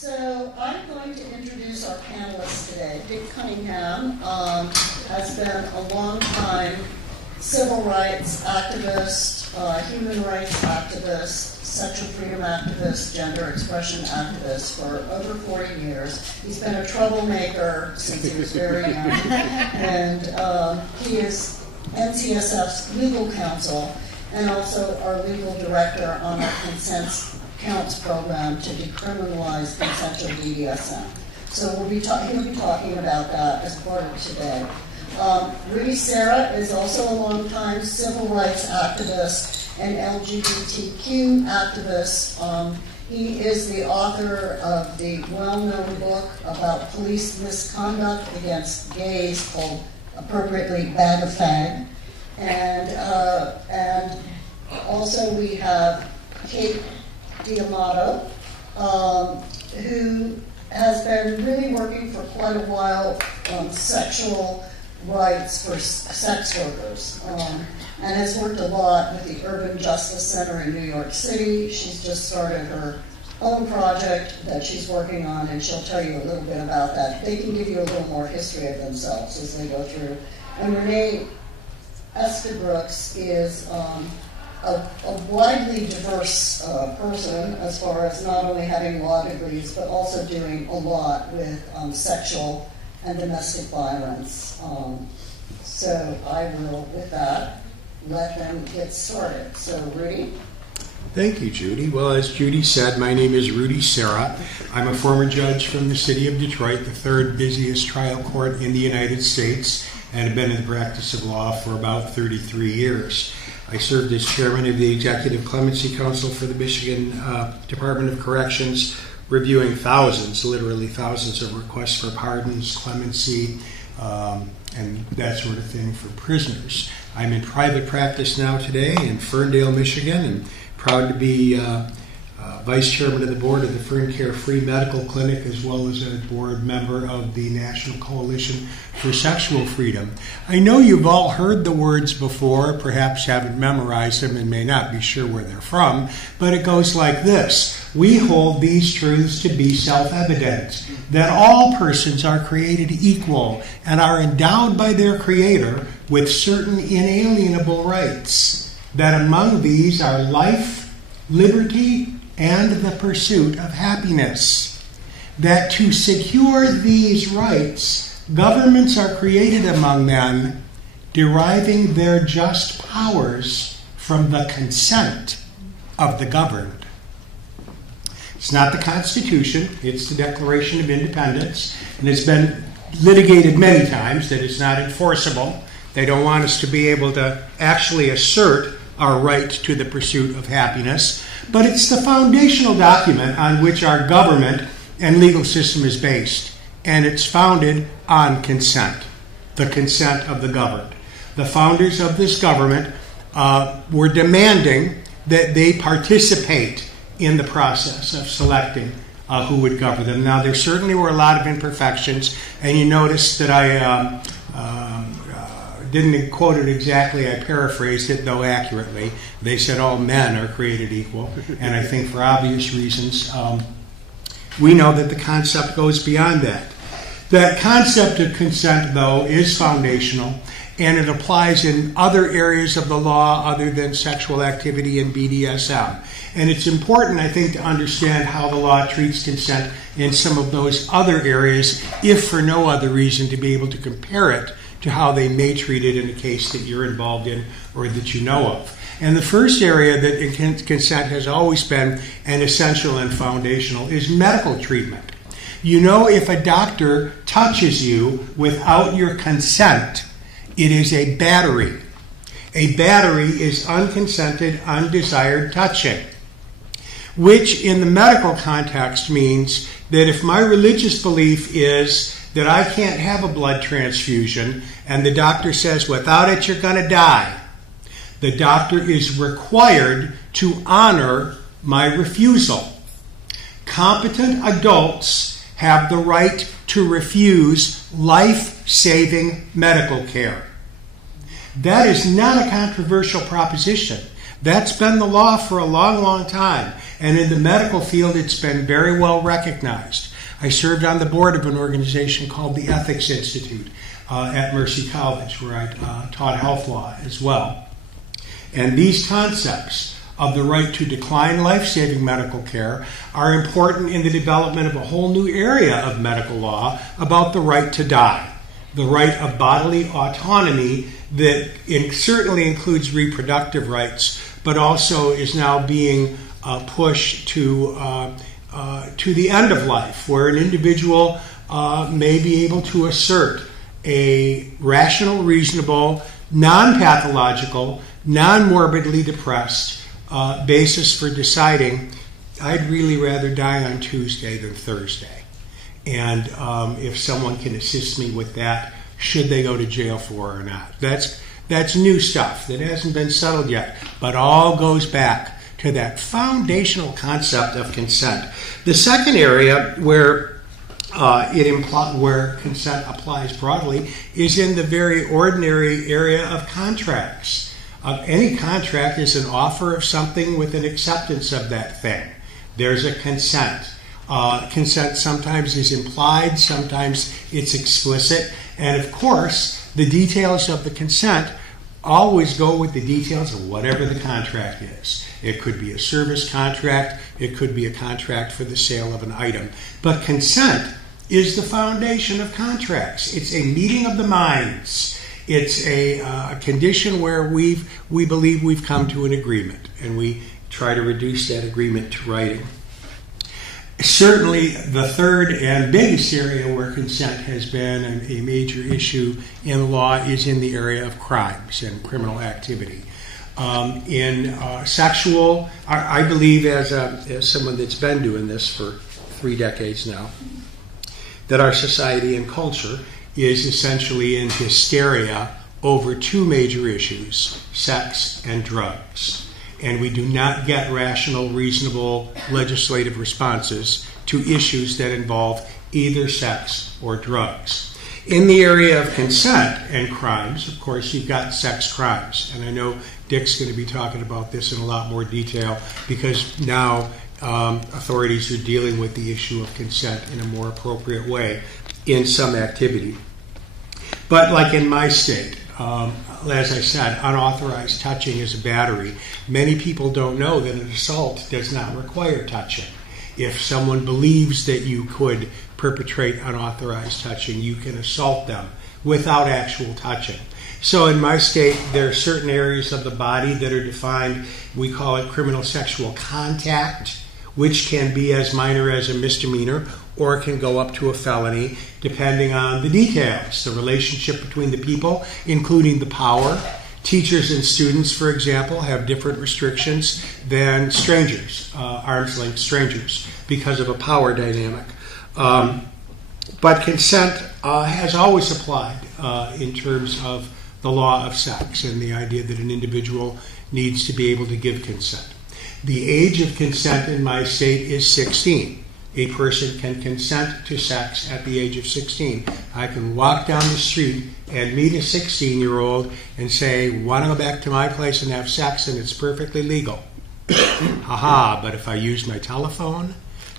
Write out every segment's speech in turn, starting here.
So I'm going to introduce our panelists today. Dick Cunningham has been a long-time civil rights activist, human rights activist, sexual freedom activist, gender expression activist for over 40 years. He's been a troublemaker since he was very young, and he is NCSF's legal counsel and also our legal director on our consent counts program to decriminalize consensual BDSM. So he'll be talking about that as part of today. Rudy Serra is also a longtime civil rights activist and LGBTQ activist. He is the author of the well-known book about police misconduct against gays called, appropriately, Bag of Fag. And also we have Kate D'Amato, who has been really working for quite a while on sexual rights for sex workers, and has worked a lot with the Urban Justice Center in New York City. She's just started her own project that she's working on, and she'll tell you a little bit about that. They can give you a little more history of themselves as they go through. And Renee Estabrook is a widely diverse person as far as not only having law degrees, but also doing a lot with sexual and domestic violence. So I will, with that, let them get started. So, Rudy? Thank you, Judy. Well, as Judy said, my name is Rudy Serra. I'm a former judge from the city of Detroit, the third busiest trial court in the United States, and have been in the practice of law for about 33 years. I served as chairman of the Executive Clemency Council for the Michigan Department of Corrections, reviewing thousands, literally thousands of requests for pardons, clemency, and that sort of thing for prisoners. I'm in private practice now today in Ferndale, Michigan, and proud to be vice chairman of the board of the Fern Care Free Medical Clinic, as well as a board member of the National Coalition for Sexual Freedom. I know you've all heard the words before, perhaps haven't memorized them and may not be sure where they're from, but it goes like this. We hold these truths to be self-evident, that all persons are created equal and are endowed by their Creator with certain inalienable rights, that among these are life, liberty, and the pursuit of happiness. That to secure these rights, governments are created among men, deriving their just powers from the consent of the governed. It's not the Constitution, it's the Declaration of Independence, and it's been litigated many times that it's not enforceable. They don't want us to be able to actually assert our right to the pursuit of happiness, but it's the foundational document on which our government and legal system is based, and it's founded on consent, the consent of the governed. The founders of this government were demanding that they participate in the process of selecting who would govern them. Now, there certainly were a lot of imperfections, and you notice that I didn't quote it exactly. I paraphrased it, though accurately. They said all men are created equal, and I think for obvious reasons, we know that the concept goes beyond that. That concept of consent, though, is foundational, and it applies in other areas of the law other than sexual activity and BDSM. And it's important, I think, to understand how the law treats consent in some of those other areas, if for no other reason, to be able to compare it to how they may treat it in a case that you're involved in or that you know of. And the first area that consent has always been an essential and foundational is medical treatment. You know, if a doctor touches you without your consent, it is a battery. A battery is unconsented, undesired touching, which in the medical context means that if my religious belief is that I can't have a blood transfusion, and the doctor says, without it, you're going to die, the doctor is required to honor my refusal. Competent adults have the right to refuse life-saving medical care. That is not a controversial proposition. That's been the law for a long, long time. And in the medical field, it's been very well recognized. I served on the board of an organization called the Ethics Institute at Mercy College, where I taught health law as well. And these concepts of the right to decline life-saving medical care are important in the development of a whole new area of medical law about the right to die, the right of bodily autonomy that certainly includes reproductive rights, but also is now being pushed to the end of life, where an individual may be able to assert a rational, reasonable, non-pathological, non-morbidly depressed basis for deciding, I'd really rather die on Tuesday than Thursday. And if someone can assist me with that, should they go to jail for it or not? That's new stuff that hasn't been settled yet, but all goes back to that foundational concept of consent. The second area where where consent applies broadly is in the very ordinary area of contracts. Any contract is an offer of something with an acceptance of that thing. There's a consent. Consent sometimes is implied, sometimes it's explicit, and of course, the details of the consent always go with the details of whatever the contract is. It could be a service contract, it could be a contract for the sale of an item, but consent is the foundation of contracts. It's a meeting of the minds. It's a condition where we believe we've come to an agreement, and we try to reduce that agreement to writing. Certainly, the third and biggest area where consent has been a major issue in the law is in the area of crimes and criminal activity. In sexual, I believe as someone that's been doing this for 3 decades now, that our society and culture is essentially in hysteria over 2 major issues, sex and drugs. And we do not get rational, reasonable legislative responses to issues that involve either sex or drugs. In the area of consent and crimes, of course, you've got sex crimes. And I know Dick's going to be talking about this in a lot more detail because now authorities are dealing with the issue of consent in a more appropriate way in some activity. But like in my state, as I said, unauthorized touching is a battery. Many people don't know that an assault does not require touching. If someone believes that you could perpetrate unauthorized touching, you can assault them without actual touching. So in my state, there are certain areas of the body that are defined, we call it criminal sexual contact, which can be as minor as a misdemeanor or it can go up to a felony, depending on the details, the relationship between the people, including the power. Teachers and students, for example, have different restrictions than strangers, arm's-length strangers, because of a power dynamic. But consent has always applied in terms of the law of sex and the idea that an individual needs to be able to give consent. The age of consent in my state is 16. A person can consent to sex at the age of 16. I can walk down the street and meet a 16-year-old and say, want to go back to my place and have sex, and it's perfectly legal. Haha, but if I use my telephone,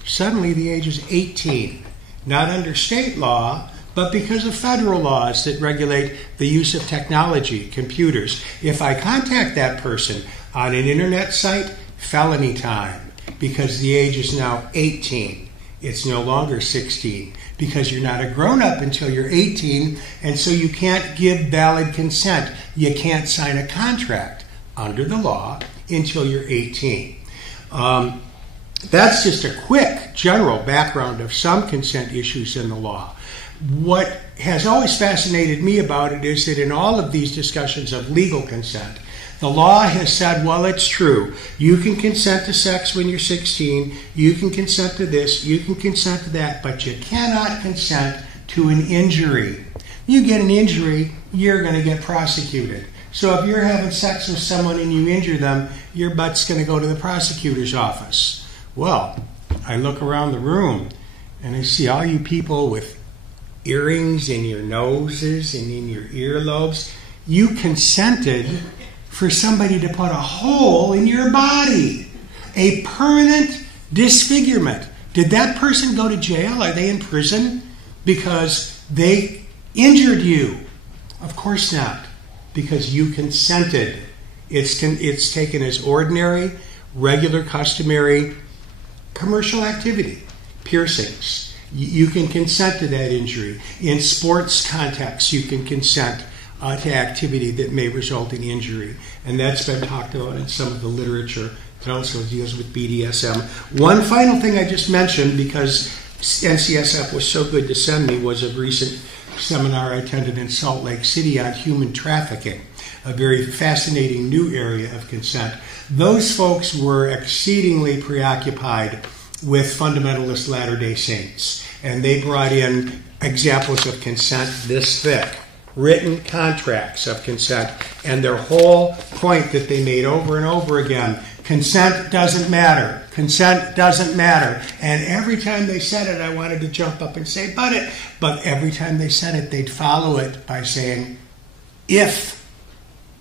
suddenly the age is 18. Not under state law, but because of federal laws that regulate the use of technology, computers. If I contact that person on an internet site, felony time, because the age is now 18. It's no longer 16, because you're not a grown-up until you're 18, and so you can't give valid consent. You can't sign a contract under the law until you're 18. That's just a quick general background of some consent issues in the law. What has always fascinated me about it is that in all of these discussions of legal consent, the law has said, well, it's true. You can consent to sex when you're 16. You can consent to this. You can consent to that. But you cannot consent to an injury. You get an injury, you're going to get prosecuted. So if you're having sex with someone and you injure them, your butt's going to go to the prosecutor's office. Well, I look around the room and I see all you people with earrings in your noses and in your earlobes. You consented for somebody to put a hole in your body, a permanent disfigurement. Did that person go to jail? Are they in prison because they injured you? Of course not, because you consented. It's taken as ordinary, regular, customary commercial activity. Piercings. You can consent to that injury. In sports contexts, you can consent to activity that may result in injury. And that's been talked about in some of the literature that also deals with BDSM. One final thing I just mentioned, because NCSF was so good to send me, was a recent seminar I attended in Salt Lake City on human trafficking, a very fascinating new area of consent. Those folks were exceedingly preoccupied with fundamentalist Latter-day Saints, and they brought in examples of consent this thick, written contracts of consent, and their whole point that they made over and over again: consent doesn't matter. Consent doesn't matter. And every time they said it, I wanted to jump up and say, but every time they said it, they'd follow it by saying, if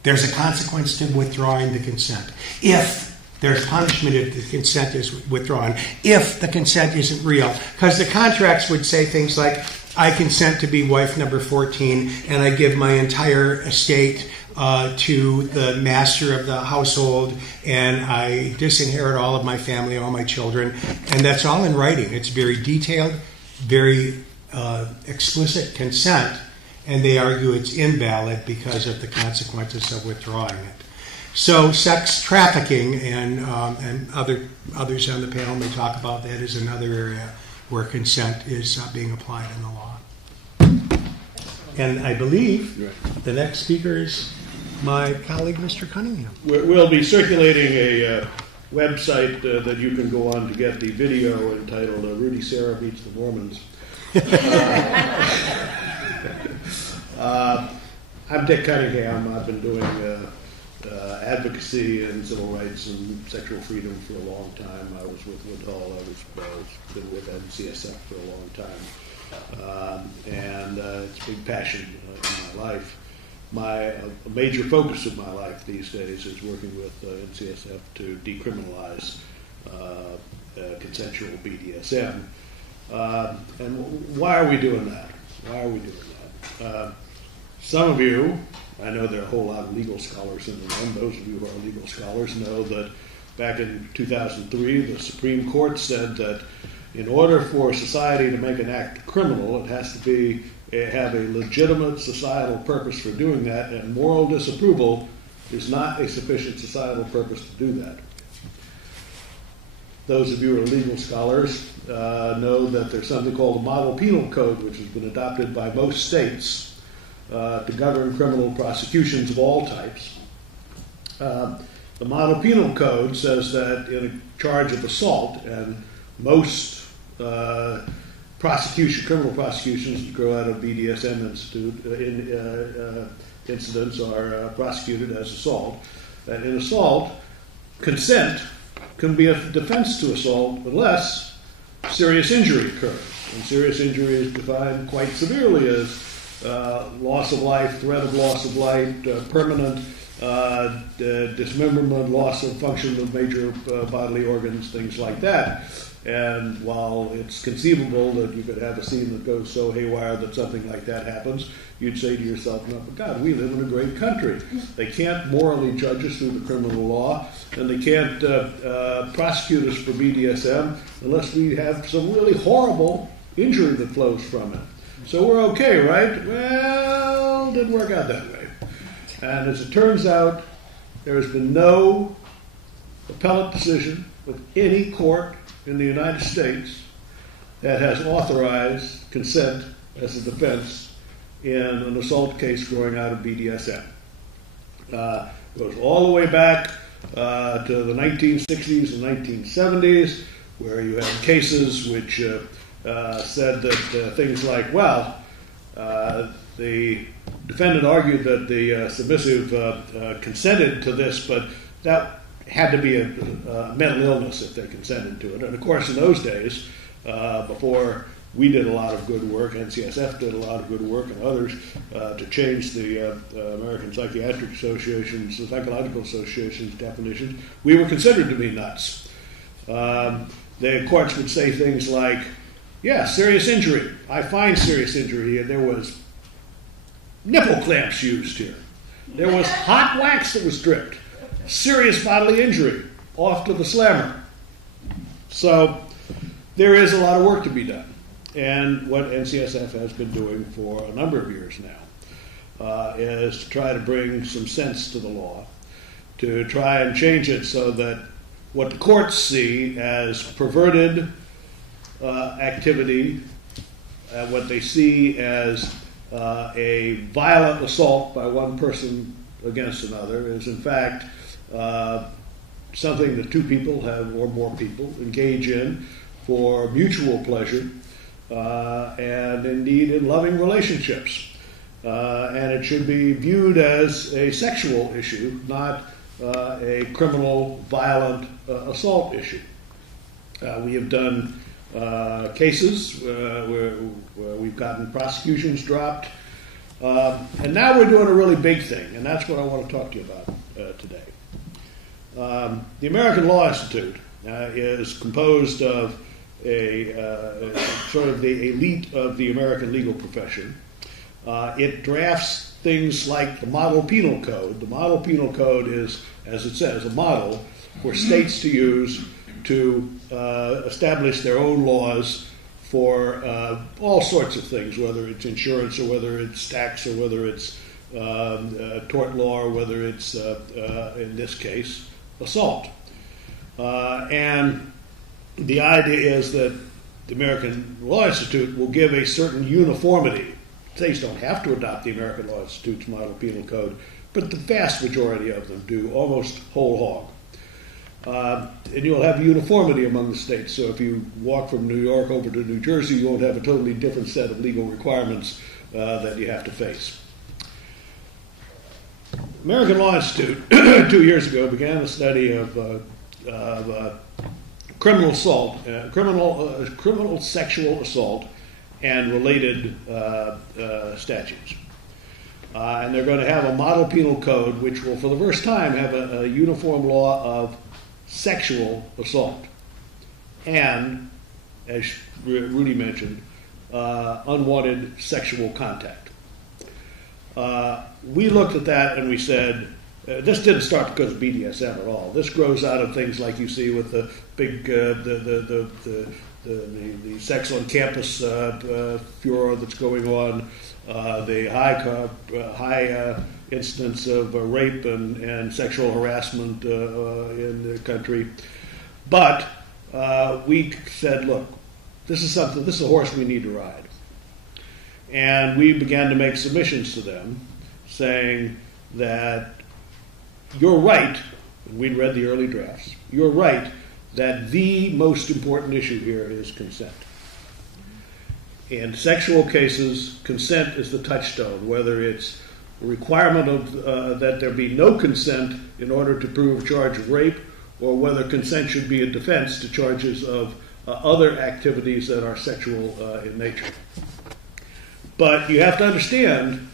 there's a consequence to withdrawing the consent, if there's punishment if the consent is withdrawn, if the consent isn't real. Because the contracts would say things like, I consent to be wife number 14, and I give my entire estate to the master of the household, and I disinherit all of my family, all my children. And that's all in writing. It's very detailed, very explicit consent, and they argue it's invalid because of the consequences of withdrawing it. So sex trafficking and others on the panel may talk about that as another area where consent is being applied in the law. And I believe the next speaker is my colleague, Mr. Cunningham. We'll be circulating a website that you can go on to get the video entitled Rudy Sarah Meets the Mormons. I'm Dick Cunningham. I've been doing advocacy and civil rights and sexual freedom for a long time. I was with Woodhull. I've been with NCSF for a long time. And it's a big passion in my life. A major focus of my life these days is working with NCSF to decriminalize consensual BDSM. And why are we doing that? Some of you, I know there are a whole lot of legal scholars in the room. Those of you who are legal scholars know that back in 2003, the Supreme Court said that in order for society to make an act criminal, it has to have a legitimate societal purpose for doing that, and moral disapproval is not a sufficient societal purpose to do that. Those of you who are legal scholars know that there's something called the Model Penal Code, which has been adopted by most states to govern criminal prosecutions of all types. The Model Penal Code says that in a charge of assault, and most criminal prosecutions that grow out of BDSM incidents are prosecuted as assault. And in assault, consent can be a defense to assault unless serious injury occurs. And serious injury is defined quite severely as loss of life, threat of loss of life, permanent dismemberment, loss of function of major bodily organs, things like that. And while it's conceivable that you could have a scene that goes so haywire that something like that happens, you'd say to yourself, no, but God, we live in a great country. They can't morally judge us through the criminal law, and they can't prosecute us for BDSM unless we have some really horrible injury that flows from it. So we're okay, right? Well, didn't work out that way. And as it turns out, there has been no appellate decision with any court in the United States that has authorized consent as a defense in an assault case growing out of BDSM. Goes all the way back to the 1960s and 1970s, where you had cases which said that things like, well, the defendant argued that the submissive consented to this, but that had to be a mental illness if they consented to it. And of course, in those days, before we did a lot of good work, NCSF did a lot of good work, and others, to change the American Psychiatric Association's, the Psychological Association's definitions, we were considered to be nuts. The courts would say things like, yeah, serious injury. I find serious injury, and there was nipple clamps used here. There was hot wax that was dripped. Serious bodily injury. Off to the slammer. So there is a lot of work to be done. And what NCSF has been doing for a number of years now is to try to bring some sense to the law, to try and change it so that what the courts see as perverted activity, what they see as a violent assault by one person against another, is in fact something that two people have, or more people, engage in for mutual pleasure and indeed in loving relationships. And it should be viewed as a sexual issue, not a criminal, violent assault issue. We have done cases where we've gotten prosecutions dropped. And now we're doing a really big thing, and that's what I want to talk to you about today. The American Law Institute is composed of a sort of the elite of the American legal profession. It drafts things like the Model Penal Code. The Model Penal Code is, as it says, a model for states to use to establish their own laws for all sorts of things, whether it's insurance or whether it's tax or whether it's tort law or whether it's, in this case, assault. And the idea is that the American Law Institute will give a certain uniformity. States don't have to adopt the American Law Institute's Model Penal Code, but the vast majority of them do, almost whole hog. And you'll have uniformity among the states. So if you walk from New York over to New Jersey, you won't have a totally different set of legal requirements that you have to face. American Law Institute, 2 years ago, began a study of criminal assault, criminal sexual assault, and related statutes. And they're going to have a model penal code which will, for the first time, have a uniform law of sexual assault. And, as Rudy mentioned, unwanted sexual contact. We looked at that and we said, this didn't start because of BDSM at all. This grows out of things like you see with the big, the sex on campus furor that's going on, the high incidence of rape and sexual harassment in the country. But we said, look, this is a horse we need to ride. And we began to make submissions to them saying that you're right, and we'd read the early drafts, you're right that the most important issue here is consent. In sexual cases, consent is the touchstone, whether it's a requirement of that there be no consent in order to prove a charge of rape, or whether consent should be a defense to charges of other activities that are sexual in nature. But you have to understand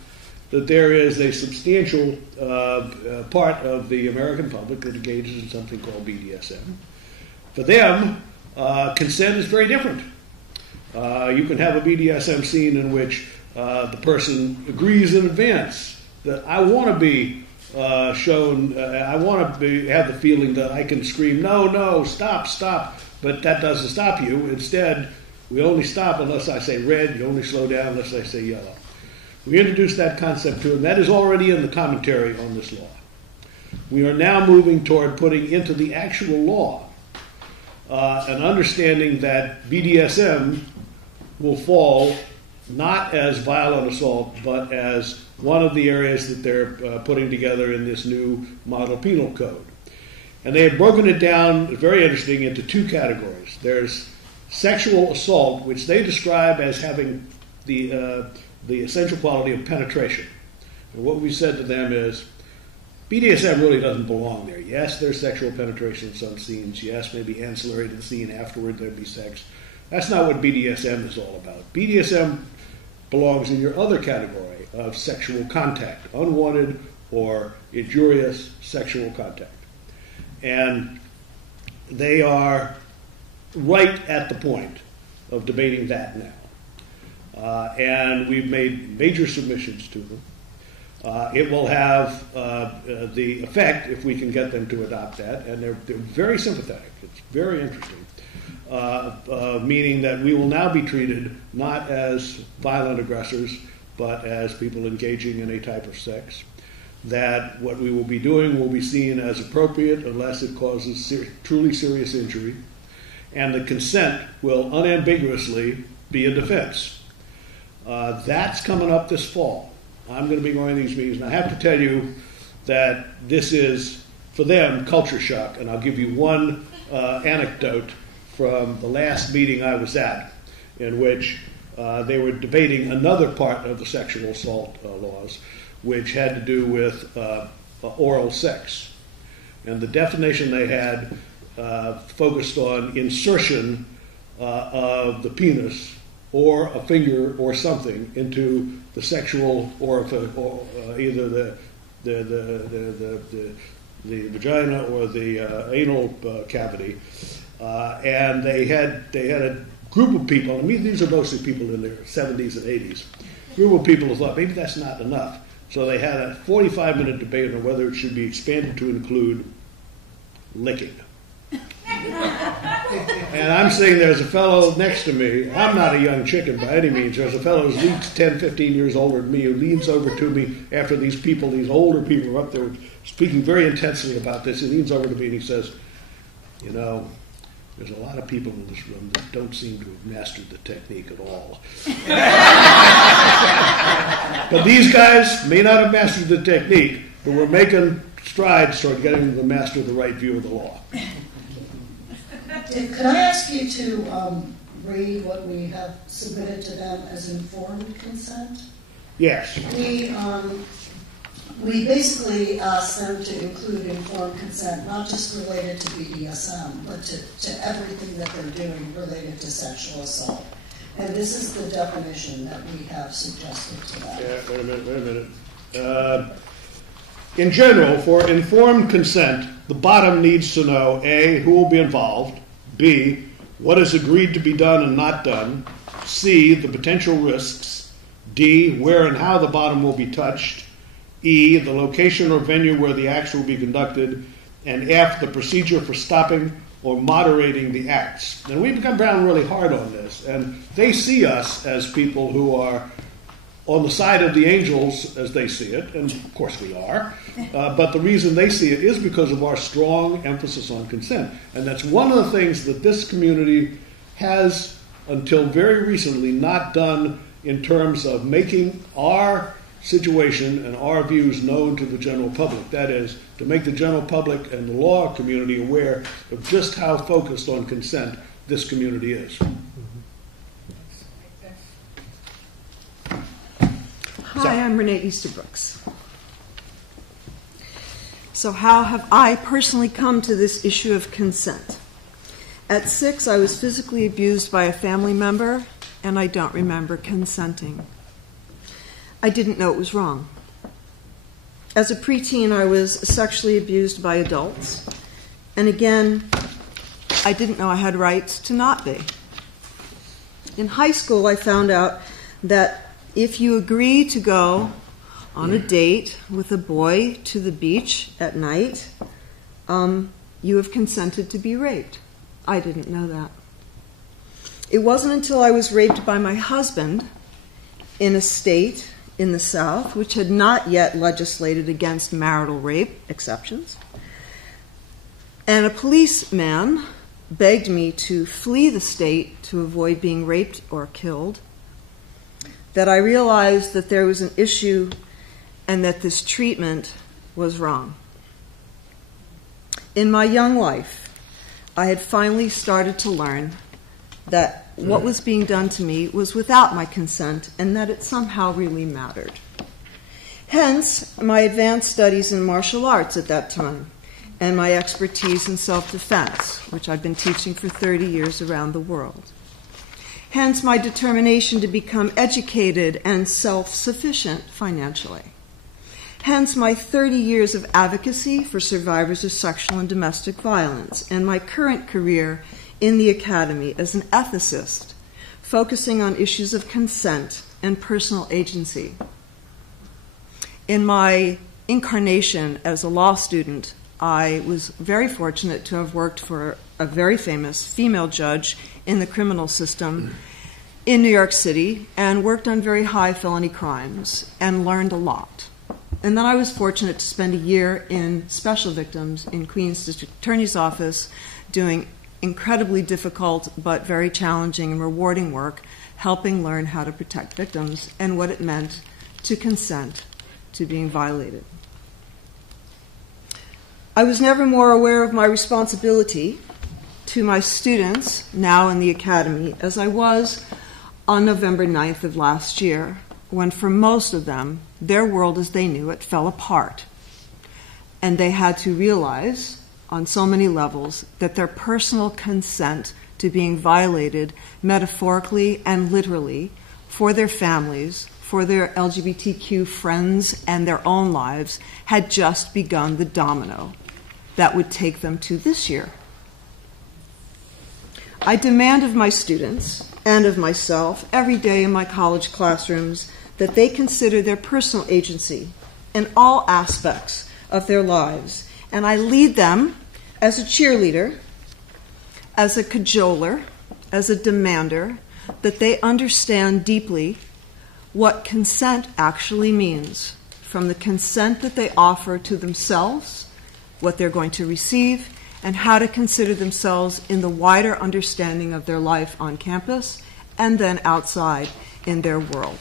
that there is a substantial part of the American public that engages in something called BDSM. For them, consent is very different. You can have a BDSM scene in which the person agrees in advance that I want to be shown, I want to have the feeling that I can scream, no, stop, but that doesn't stop you. Instead, we only stop unless I say red, you only slow down unless I say yellow. We introduced that concept to them. That is already in the commentary on this law. We are now moving toward putting into the actual law an understanding that BDSM will fall not as violent assault, but as one of the areas that they're putting together in this new model penal code. And they have broken it down, very interesting, into two categories. There's sexual assault, which they describe as having the essential quality of penetration. And what we said to them is, BDSM really doesn't belong there. Yes, there's sexual penetration in some scenes. Yes, maybe ancillary to the scene afterward there'd be sex. That's not what BDSM is all about. BDSM belongs in your other category of sexual contact, unwanted or injurious sexual contact. And they are right at the point of debating that now. And we've made major submissions to them. It will have the effect, if we can get them to adopt that, and they're very sympathetic. It's very interesting, meaning that we will now be treated not as violent aggressors, but as people engaging in a type of sex. That what we will be doing will be seen as appropriate unless it causes truly serious injury, and the consent will unambiguously be a defense. That's coming up this fall. I'm going to be going to these meetings, and I have to tell you that this is, for them, culture shock. And I'll give you one anecdote from the last meeting I was at, in which they were debating another part of the sexual assault laws, which had to do with oral sex. And the definition they had focused on insertion of the penis or a finger or something into the sexual orifice, or either the vagina or the anal cavity, and they had a group of people. I mean, these are mostly people in their 70s and 80s. A group of people who thought maybe that's not enough, so they had a 45-minute debate on whether it should be expanded to include licking. And I'm sitting there's a fellow next to me. I'm not a young chicken by any means. There's a fellow who's at least 10, 15 years older than me who leans over to me after these older people are up there speaking very intensely about this. He leans over to me and he says, you know, there's a lot of people in this room that don't seem to have mastered the technique at all. But these guys may not have mastered the technique, but we're making strides toward getting them to master the right view of the law. Could I ask you to read what we have submitted to them as informed consent? Yes. We basically asked them to include informed consent, not just related to BDSM, but to everything that they're doing related to sexual assault. And this is the definition that we have suggested to them. Yeah, wait a minute. In general, for informed consent, the bottom needs to know, A, who will be involved, B, what is agreed to be done and not done, C, the potential risks, D, where and how the bottom will be touched, E, the location or venue where the acts will be conducted, and F, the procedure for stopping or moderating the acts. And we've come down really hard on this, and they see us as people who are on the side of the angels as they see it, and of course we are, but the reason they see it is because of our strong emphasis on consent. And that's one of the things that this community has, until very recently, not done in terms of making our situation and our views known to the general public. That is, to make the general public and the law community aware of just how focused on consent this community is. Hi, I'm Renee Easterbrooks. So how have I personally come to this issue of consent? At 6, I was physically abused by a family member, and I don't remember consenting. I didn't know it was wrong. As a preteen, I was sexually abused by adults, and again, I didn't know I had rights to not be. In high school, I found out that if you agree to go on a date with a boy to the beach at night, you have consented to be raped. I didn't know that. It wasn't until I was raped by my husband in a state in the South, which had not yet legislated against marital rape exceptions, and a policeman begged me to flee the state to avoid being raped or killed, that I realized that there was an issue and that this treatment was wrong. In my young life, I had finally started to learn that what was being done to me was without my consent and that it somehow really mattered. Hence, my advanced studies in martial arts at that time and my expertise in self-defense, which I've been teaching for 30 years around the world. hence my determination to become educated and self-sufficient financially. Hence my 30 years of advocacy for survivors of sexual and domestic violence, and my current career in the Academy as an ethicist, focusing on issues of consent and personal agency. In my incarnation as a law student, I was very fortunate to have worked for a very famous female judge in the criminal system in New York City and worked on very high felony crimes and learned a lot. And then I was fortunate to spend a year in special victims in Queens District Attorney's Office doing incredibly difficult but very challenging and rewarding work, helping learn how to protect victims and what it meant to consent to being violated. I was never more aware of my responsibility to my students, now in the Academy, as I was on November 9th of last year, when for most of them, their world as they knew it fell apart. And they had to realize, on so many levels, that their personal consent to being violated metaphorically and literally for their families, for their LGBTQ friends and their own lives, had just begun the domino that would take them to this year. I demand of my students and of myself every day in my college classrooms that they consider their personal agency in all aspects of their lives. And I lead them as a cheerleader, as a cajoler, as a demander, that they understand deeply what consent actually means, from the consent that they offer to themselves, what they're going to receive, and how to consider themselves in the wider understanding of their life on campus and then outside in their world.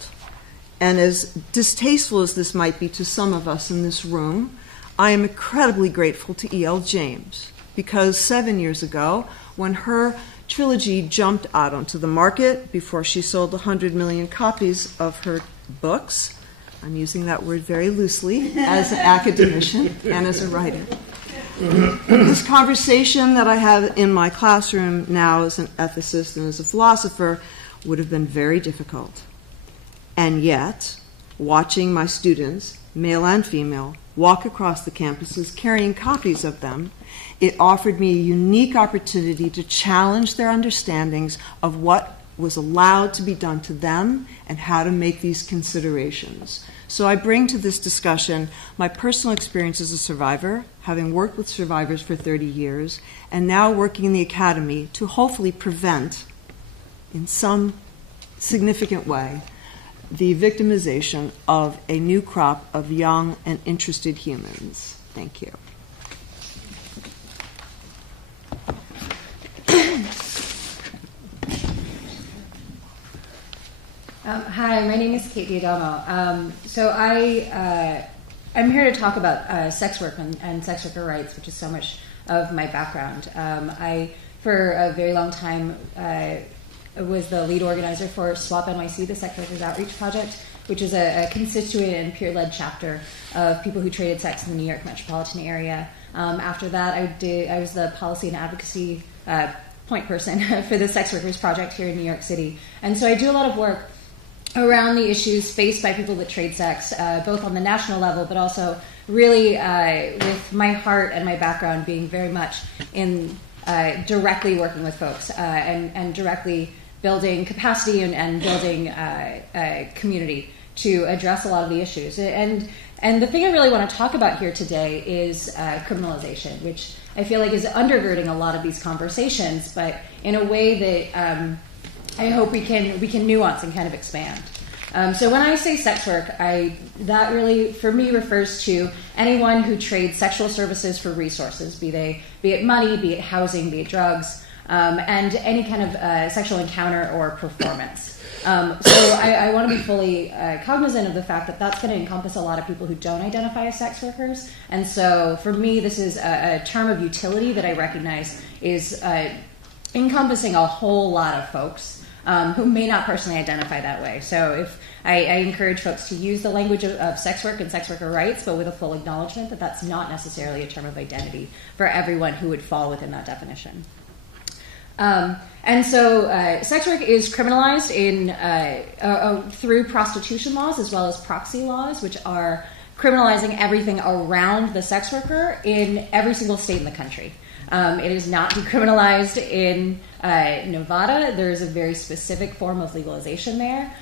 And as distasteful as this might be to some of us in this room, I am incredibly grateful to E.L. James, because 7 years ago, when her trilogy jumped out onto the market before she sold 100 million copies of her books, I'm using that word very loosely as an academician and as a writer. This conversation that I have in my classroom now as an ethicist and as a philosopher would have been very difficult. And yet, watching my students, male and female, walk across the campuses carrying copies of them, it offered me a unique opportunity to challenge their understandings of what was allowed to be done to them and how to make these considerations. So I bring to this discussion my personal experience as a survivor, having worked with survivors for 30 years, and now working in the Academy to hopefully prevent, in some significant way, the victimization of a new crop of young and interested humans. Thank you. Hi, my name is Kate Diadamo. So I'm here to talk about sex work and sex worker rights, which is so much of my background. I, for a very long time, was the lead organizer for Law NYC, the Sex Workers Outreach Project, which is a constituted and peer-led chapter of people who traded sex in the New York metropolitan area. After that, I was the policy and advocacy point person for the Sex Workers Project here in New York City. And so I do a lot of work around the issues faced by people that trade sex, both on the national level, but also really with my heart and my background being very much in directly working with folks and directly building capacity and building community to address a lot of the issues. And the thing I really want to talk about here today is criminalization, which I feel like is undergirding a lot of these conversations, but in a way that I hope we can nuance and kind of expand. So when I say sex work, that really, for me, refers to anyone who trades sexual services for resources, be it money, be it housing, be it drugs, and any kind of sexual encounter or performance. So I want to be fully cognizant of the fact that that's going to encompass a lot of people who don't identify as sex workers. And so for me, this is a term of utility that I recognize is encompassing a whole lot of folks who may not personally identify that way. So if I encourage folks to use the language of sex work and sex worker rights, but with a full acknowledgement that that's not necessarily a term of identity for everyone who would fall within that definition. And so sex work is criminalized through prostitution laws as well as proxy laws, which are criminalizing everything around the sex worker in every single state in the country. It is not decriminalized in Nevada. There is a very specific form of legalization there.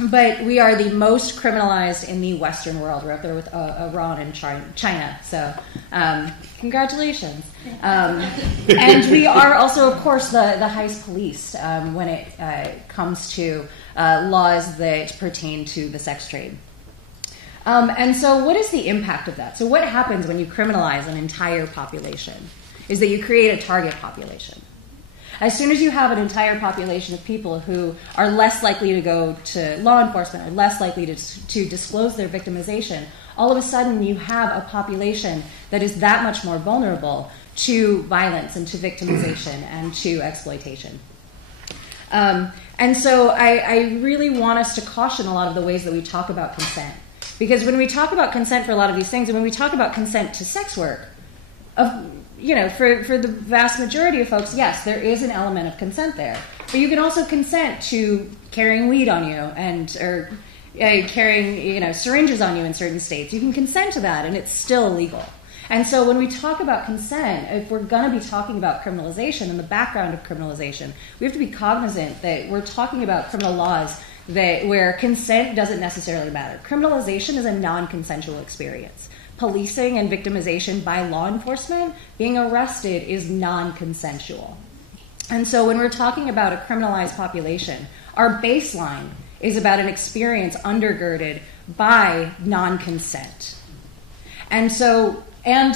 But we are the most criminalized in the Western world. We're up there with Iran and China. So congratulations. And we are also, of course, the highest policed when it comes to laws that pertain to the sex trade. And so what is the impact of that? So what happens when you criminalize an entire population is that you create a target population. As soon as you have an entire population of people who are less likely to go to law enforcement or less likely to disclose their victimization, all of a sudden you have a population that is that much more vulnerable to violence and to victimization and to exploitation. And so I really want us to caution a lot of the ways that we talk about consent. Because when we talk about consent for a lot of these things, and when we talk about consent to sex work, for the vast majority of folks, yes, there is an element of consent there. But you can also consent to carrying weed on you or carrying syringes on you in certain states. You can consent to that, and it's still illegal. And so when we talk about consent, if we're going to be talking about criminalization and the background of criminalization, we have to be cognizant that we're talking about criminal laws where consent doesn't necessarily matter. Criminalization is a non-consensual experience. Policing and victimization by law enforcement, being arrested, is non-consensual. And so when we're talking about a criminalized population, our baseline is about an experience undergirded by non-consent. And so, and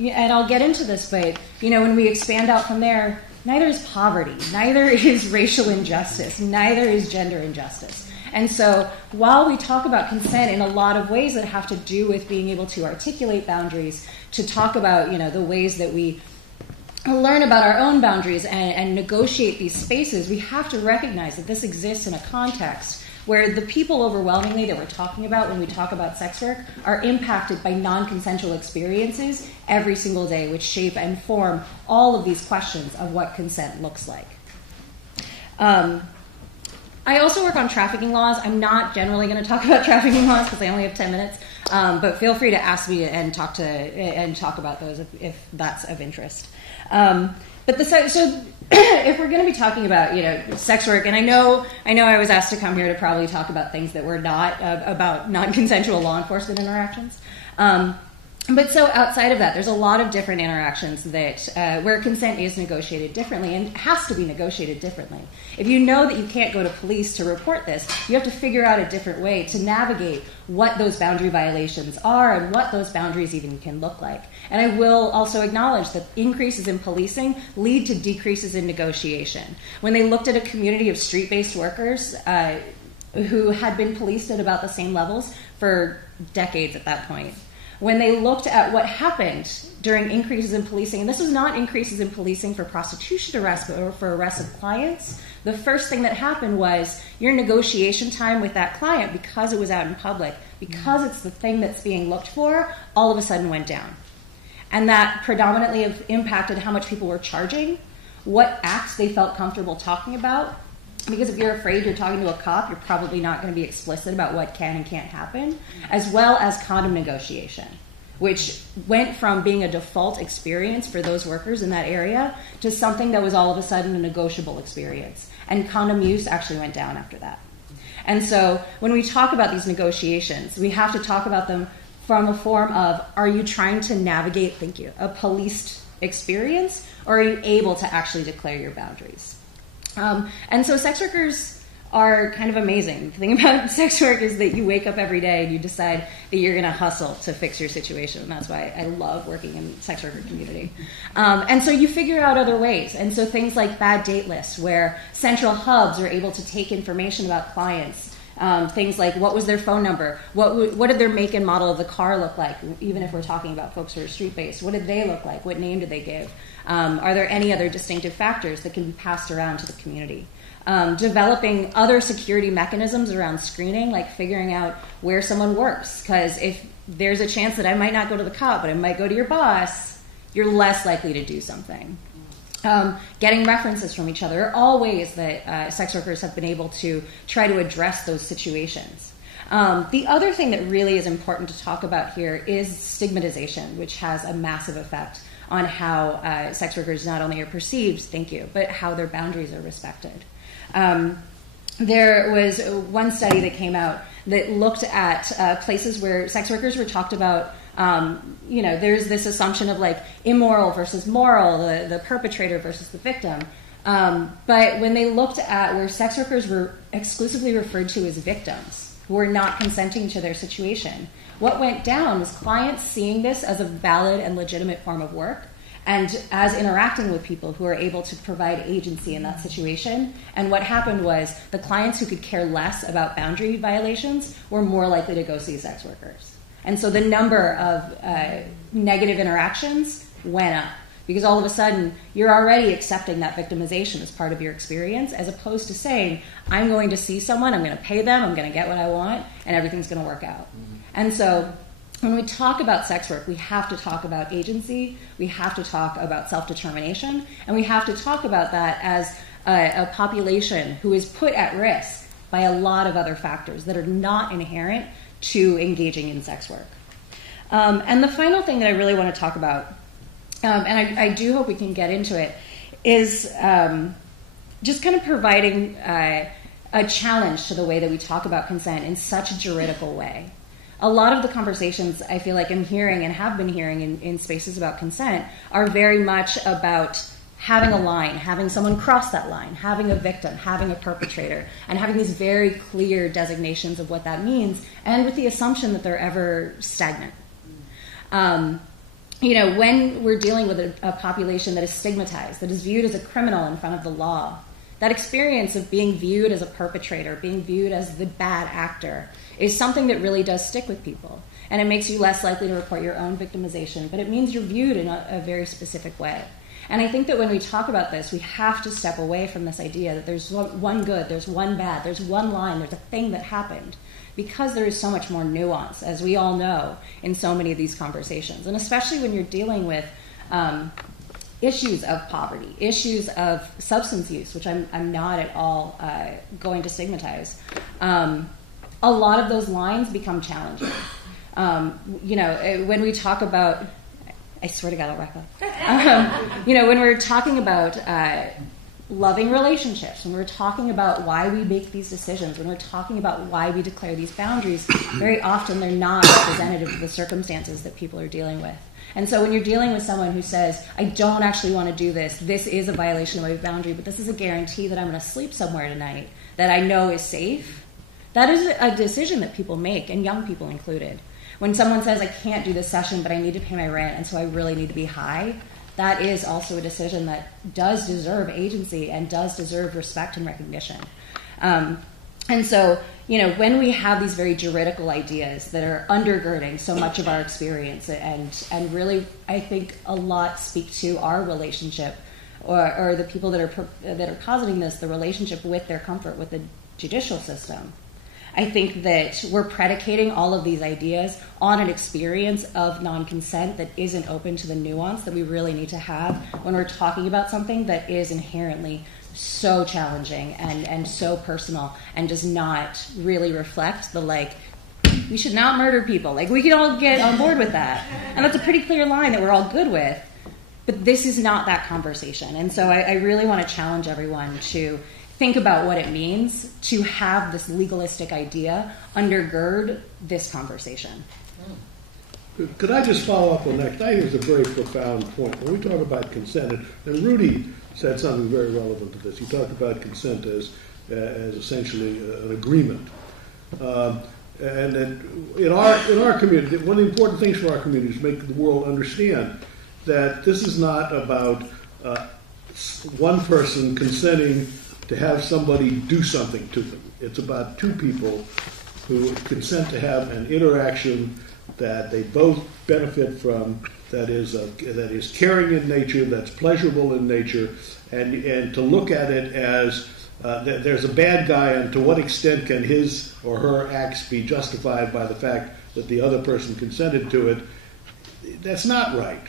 I'll get into this, but when we expand out from there, neither is poverty, neither is racial injustice, neither is gender injustice. And so while we talk about consent in a lot of ways that have to do with being able to articulate boundaries, to talk about the ways that we learn about our own boundaries and negotiate these spaces, we have to recognize that this exists in a context where the people overwhelmingly that we're talking about when we talk about sex work are impacted by non-consensual experiences every single day, which shape and form all of these questions of what consent looks like. I also work on trafficking laws. I'm not generally going to talk about trafficking laws because I only have 10 minutes, but feel free to ask me and talk about those if that's of interest. But so if we're going to be talking about sex work, and I know I was asked to come here to probably talk about things that were not about non-consensual law enforcement interactions. But so outside of that, there's a lot of different interactions that where consent is negotiated differently and has to be negotiated differently. If you know that you can't go to police to report this, you have to figure out a different way to navigate what those boundary violations are and what those boundaries even can look like. And I will also acknowledge that increases in policing lead to decreases in negotiation. When they looked at a community of street-based workers who had been policed at about the same levels for decades at that point, when they looked at what happened during increases in policing, and this was not increases in policing for prostitution arrests, but for arrests of clients, the first thing that happened was your negotiation time with that client, because it was out in public, because it's the thing that's being looked for, all of a sudden went down. And that predominantly impacted how much people were charging, what acts they felt comfortable talking about. Because if you're afraid you're talking to a cop, you're probably not going to be explicit about what can and can't happen, as well as condom negotiation, which went from being a default experience for those workers in that area to something that was all of a sudden a negotiable experience. And condom use actually went down after that. And so when we talk about these negotiations, we have to talk about them from a form of, are you trying to navigate, a policed experience, or are you able to actually declare your boundaries? And so sex workers are kind of amazing. The thing about sex work is that you wake up every day and you decide that you're going to hustle to fix your situation. And that's why I love working in the sex worker community. And so you figure out other ways. And so things like bad date lists, where central hubs are able to take information about clients. Things like, what was their phone number? What did their make and model of the car look like? Even if we're talking about folks who are street-based, what did they look like? What name did they give? Are there any other distinctive factors that can be passed around to the community? Developing other security mechanisms around screening, like figuring out where someone works. Because if there's a chance that I might not go to the cop, but I might go to your boss, you're less likely to do something. getting references from each other, are all ways that sex workers have been able to try to address those situations. The other thing that really is important to talk about here is stigmatization, which has a massive effect on how sex workers not only are perceived, but how their boundaries are respected. There was one study that came out that looked at places where sex workers were talked about. There's this assumption of like immoral versus moral, the perpetrator versus the victim. But when they looked at where sex workers were exclusively referred to as victims, who were not consenting to their situation, what went down was clients seeing this as a valid and legitimate form of work, and as interacting with people who are able to provide agency in that situation. And what happened was the clients who could care less about boundary violations were more likely to go see sex workers. And so the number of negative interactions went up, because all of a sudden you're already accepting that victimization as part of your experience, as opposed to saying, I'm going to see someone, I'm going to pay them, I'm going to get what I want, and everything's going to work out. And so when we talk about sex work, we have to talk about agency, we have to talk about self-determination, and we have to talk about that as a population who is put at risk by a lot of other factors that are not inherent to engaging in sex work. And the final thing that I really want to talk about, and I do hope we can get into it, is just kind of providing a challenge to the way that we talk about consent in such a juridical way. A lot of the conversations I feel like I'm hearing and have been hearing in spaces about consent are very much about having a line, having someone cross that line, having a victim, having a perpetrator, and having these very clear designations of what that means, and with the assumption that they're ever stagnant. When we're dealing with a population that is stigmatized, that is viewed as a criminal in front of the law, that experience of being viewed as a perpetrator, being viewed as the bad actor, is something that really does stick with people. And it makes you less likely to report your own victimization, but it means you're viewed in a very specific way. And I think that when we talk about this, we have to step away from this idea that there's one good, there's one bad, there's one line, there's a thing that happened, because there is so much more nuance, as we all know, in so many of these conversations. And especially when you're dealing with issues of poverty, issues of substance use, which I'm not at all going to stigmatize, a lot of those lines become challenging. When we talk about, I swear to God, I'll wrap up. When we're talking about loving relationships, when we're talking about why we make these decisions, when we're talking about why we declare these boundaries, very often they're not representative of the circumstances that people are dealing with. And so when you're dealing with someone who says, I don't actually want to do this, this is a violation of my boundary, but this is a guarantee that I'm going to sleep somewhere tonight that I know is safe, that is a decision that people make, and young people included. When someone says, I can't do this session, but I need to pay my rent, and so I really need to be high, that is also a decision that does deserve agency and does deserve respect and recognition. And so, when we have these very juridical ideas that are undergirding so much of our experience, and really, I think a lot speak to our relationship, or the people that are positing this, the relationship with their comfort with the judicial system, I think that we're predicating all of these ideas on an experience of non-consent that isn't open to the nuance that we really need to have when we're talking about something that is inherently so challenging and so personal and does not really reflect the, we should not murder people. We can all get on board with that. And that's a pretty clear line that we're all good with. But this is not that conversation. And so I really want to challenge everyone to think about what it means to have this legalistic idea undergird this conversation. Could I just follow up on that? I think it's a very profound point. When we talk about consent, and Rudy said something very relevant to this. He talked about consent as essentially an agreement. And in our community, one of the important things for our community is to make the world understand that this is not about one person consenting to have somebody do something to them. It's about two people who consent to have an interaction that they both benefit from, that is caring in nature, that's pleasurable in nature, and to look at it as there's a bad guy, and to what extent can his or her acts be justified by the fact that the other person consented to it. That's not right.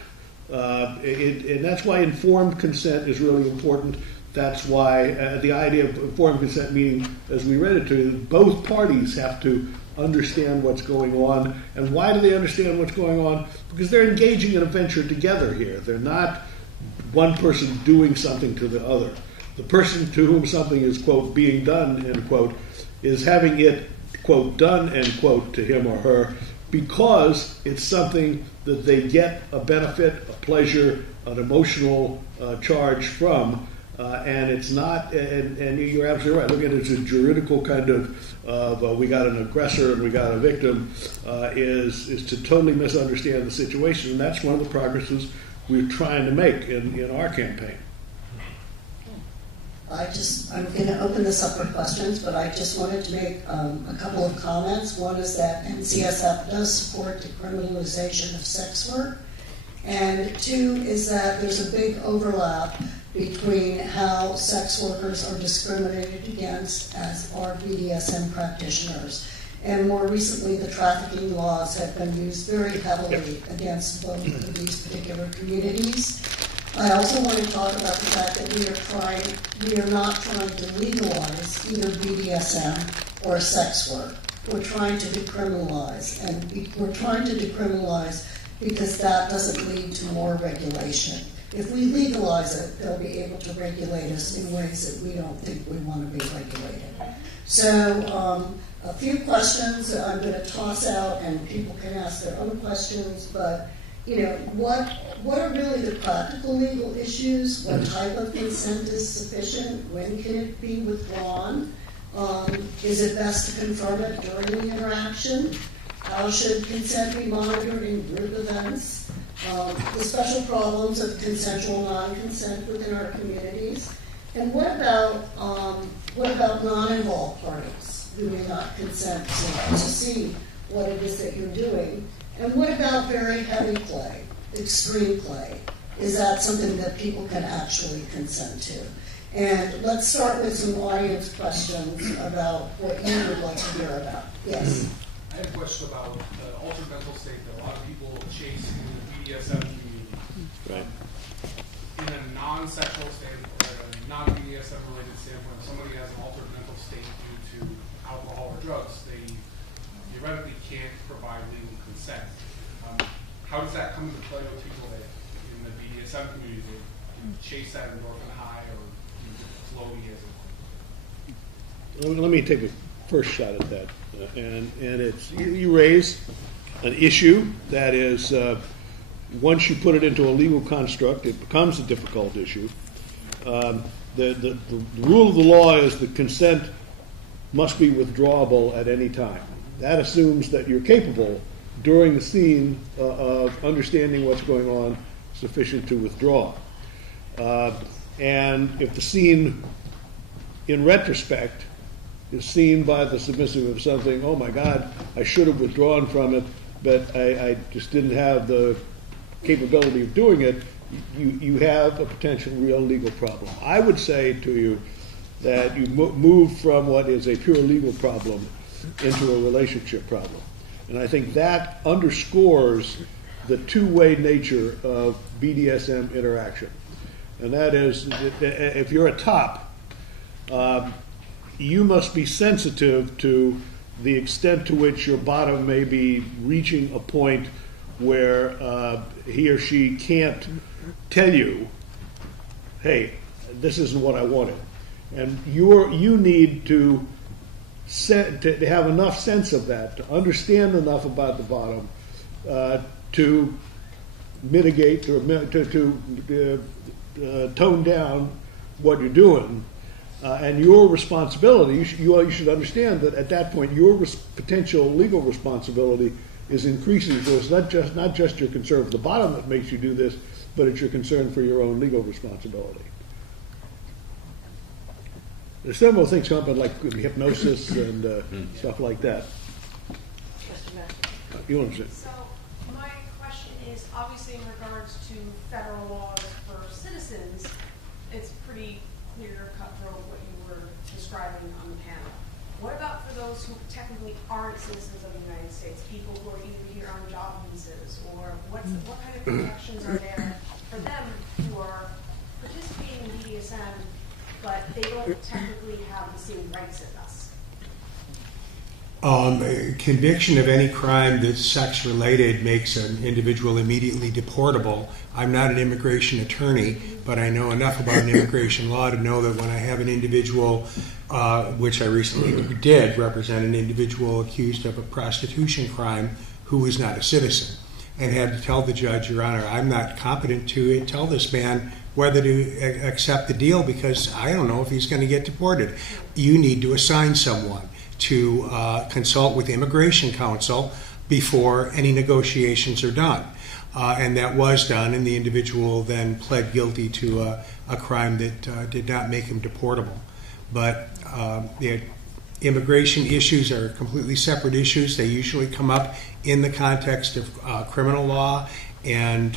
And that's why informed consent is really important. That's why the idea of informed consent, meaning, as we read it to you, both parties have to understand what's going on. And why do they understand what's going on? Because they're engaging in a venture together here. They're not one person doing something to the other. The person to whom something is, quote, being done, end quote, is having it, quote, done, end quote, to him or her, because it's something that they get a benefit, a pleasure, an emotional charge from. And it's not, and you're absolutely right. Look at it as a juridical kind of we got an aggressor and we got a victim, is to totally misunderstand the situation. And that's one of the progresses we're trying to make in our campaign. I'm going to open this up for questions, but I just wanted to make a couple of comments. One is that NCSF does support decriminalization of sex work. And two is that there's a big overlap between how sex workers are discriminated against as are BDSM practitioners. And more recently, the trafficking laws have been used very heavily against both of these particular communities. I also want to talk about the fact that we are not trying to legalize either BDSM or sex work. We're trying to decriminalize, and we're trying to decriminalize because that doesn't lead to more regulation. If we legalize it, they'll be able to regulate us in ways that we don't think we want to be regulated. So a few questions that I'm going to toss out, and people can ask their own questions, but what are really the practical legal issues? What type of consent is sufficient? When can it be withdrawn? Is it best to confirm it during the interaction? How should consent be monitored in group events? The special problems of consensual non-consent within our communities. And what about non-involved parties who may not consent to see what it is that you're doing? And what about very heavy play, extreme play? Is that something that people can actually consent to? And let's start with some audience questions about what you would like to hear about. Yes? I have a question about the altered mental state that a lot of people chase in the BDSM community. Right. In a non-sexual standpoint, a non-BDSM related standpoint, if somebody has an altered mental state due to alcohol or drugs, they theoretically can't provide legal consent. How does that come into play with people that in the BDSM community they chase that endorphin high or floaty as it were? Let me take a first shot at that. And it's you raise an issue that is once you put it into a legal construct, it becomes a difficult issue. The rule of the law is that consent must be withdrawable at any time. That assumes that you're capable during the scene of understanding what's going on sufficient to withdraw. And if the scene, in retrospect, is seen by the submissive of something, oh my God, I should have withdrawn from it, but I just didn't have the capability of doing it, you have a potential real legal problem. I would say to you that you move from what is a pure legal problem into a relationship problem. And I think that underscores the two-way nature of BDSM interaction. And that is, if you're a top, you must be sensitive to the extent to which your bottom may be reaching a point where he or she can't tell you, hey, this isn't what I wanted. And you need to have enough sense of that, to understand enough about the bottom, to mitigate, to tone down what you're doing. And your responsibility, you should understand that at that point, your potential legal responsibility is increasing. So it's not just your concern for the bottom that makes you do this, but it's your concern for your own legal responsibility. There's several things come up like hypnosis and stuff like that. You want to say? So my question is, obviously in regards to federal laws for citizens, it's pretty clear, cutthroat what you were describing on the panel. What about for those who technically aren't citizens of the United States, people who are either here on job visas, or what kind of protections are there for them who are participating in BDSM, but they don't technically have the same rights as us? Conviction of any crime that's sex-related makes an individual immediately deportable. I'm not an immigration attorney, but I know enough about immigration law to know that when I have an individual, which I recently did, represent an individual accused of a prostitution crime who is not a citizen, and had to tell the judge, Your Honor, I'm not competent to tell this man whether to accept the deal because I don't know if he's going to get deported. You need to assign someone to consult with immigration counsel before any negotiations are done. And that was done, and the individual then pled guilty to a crime that did not make him deportable. But the immigration issues are completely separate issues. They usually come up in the context of criminal law, and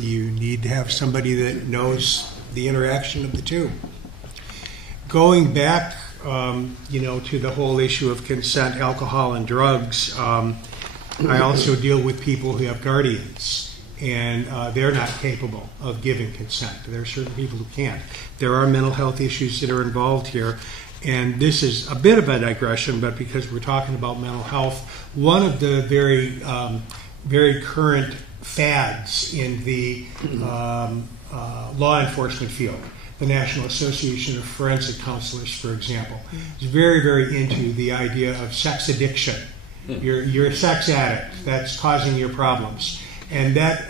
you need to have somebody that knows the interaction of the two. Going back to the whole issue of consent, alcohol, and drugs, I also deal with people who have guardians, and they're not capable of giving consent. There are certain people who can't. There are mental health issues that are involved here, and this is a bit of a digression, but because we're talking about mental health, one of the very current fads in the law enforcement field, the National Association of Forensic Counselors, for example, is very, very into the idea of sex addiction. You're a sex addict. That's causing your problems. And that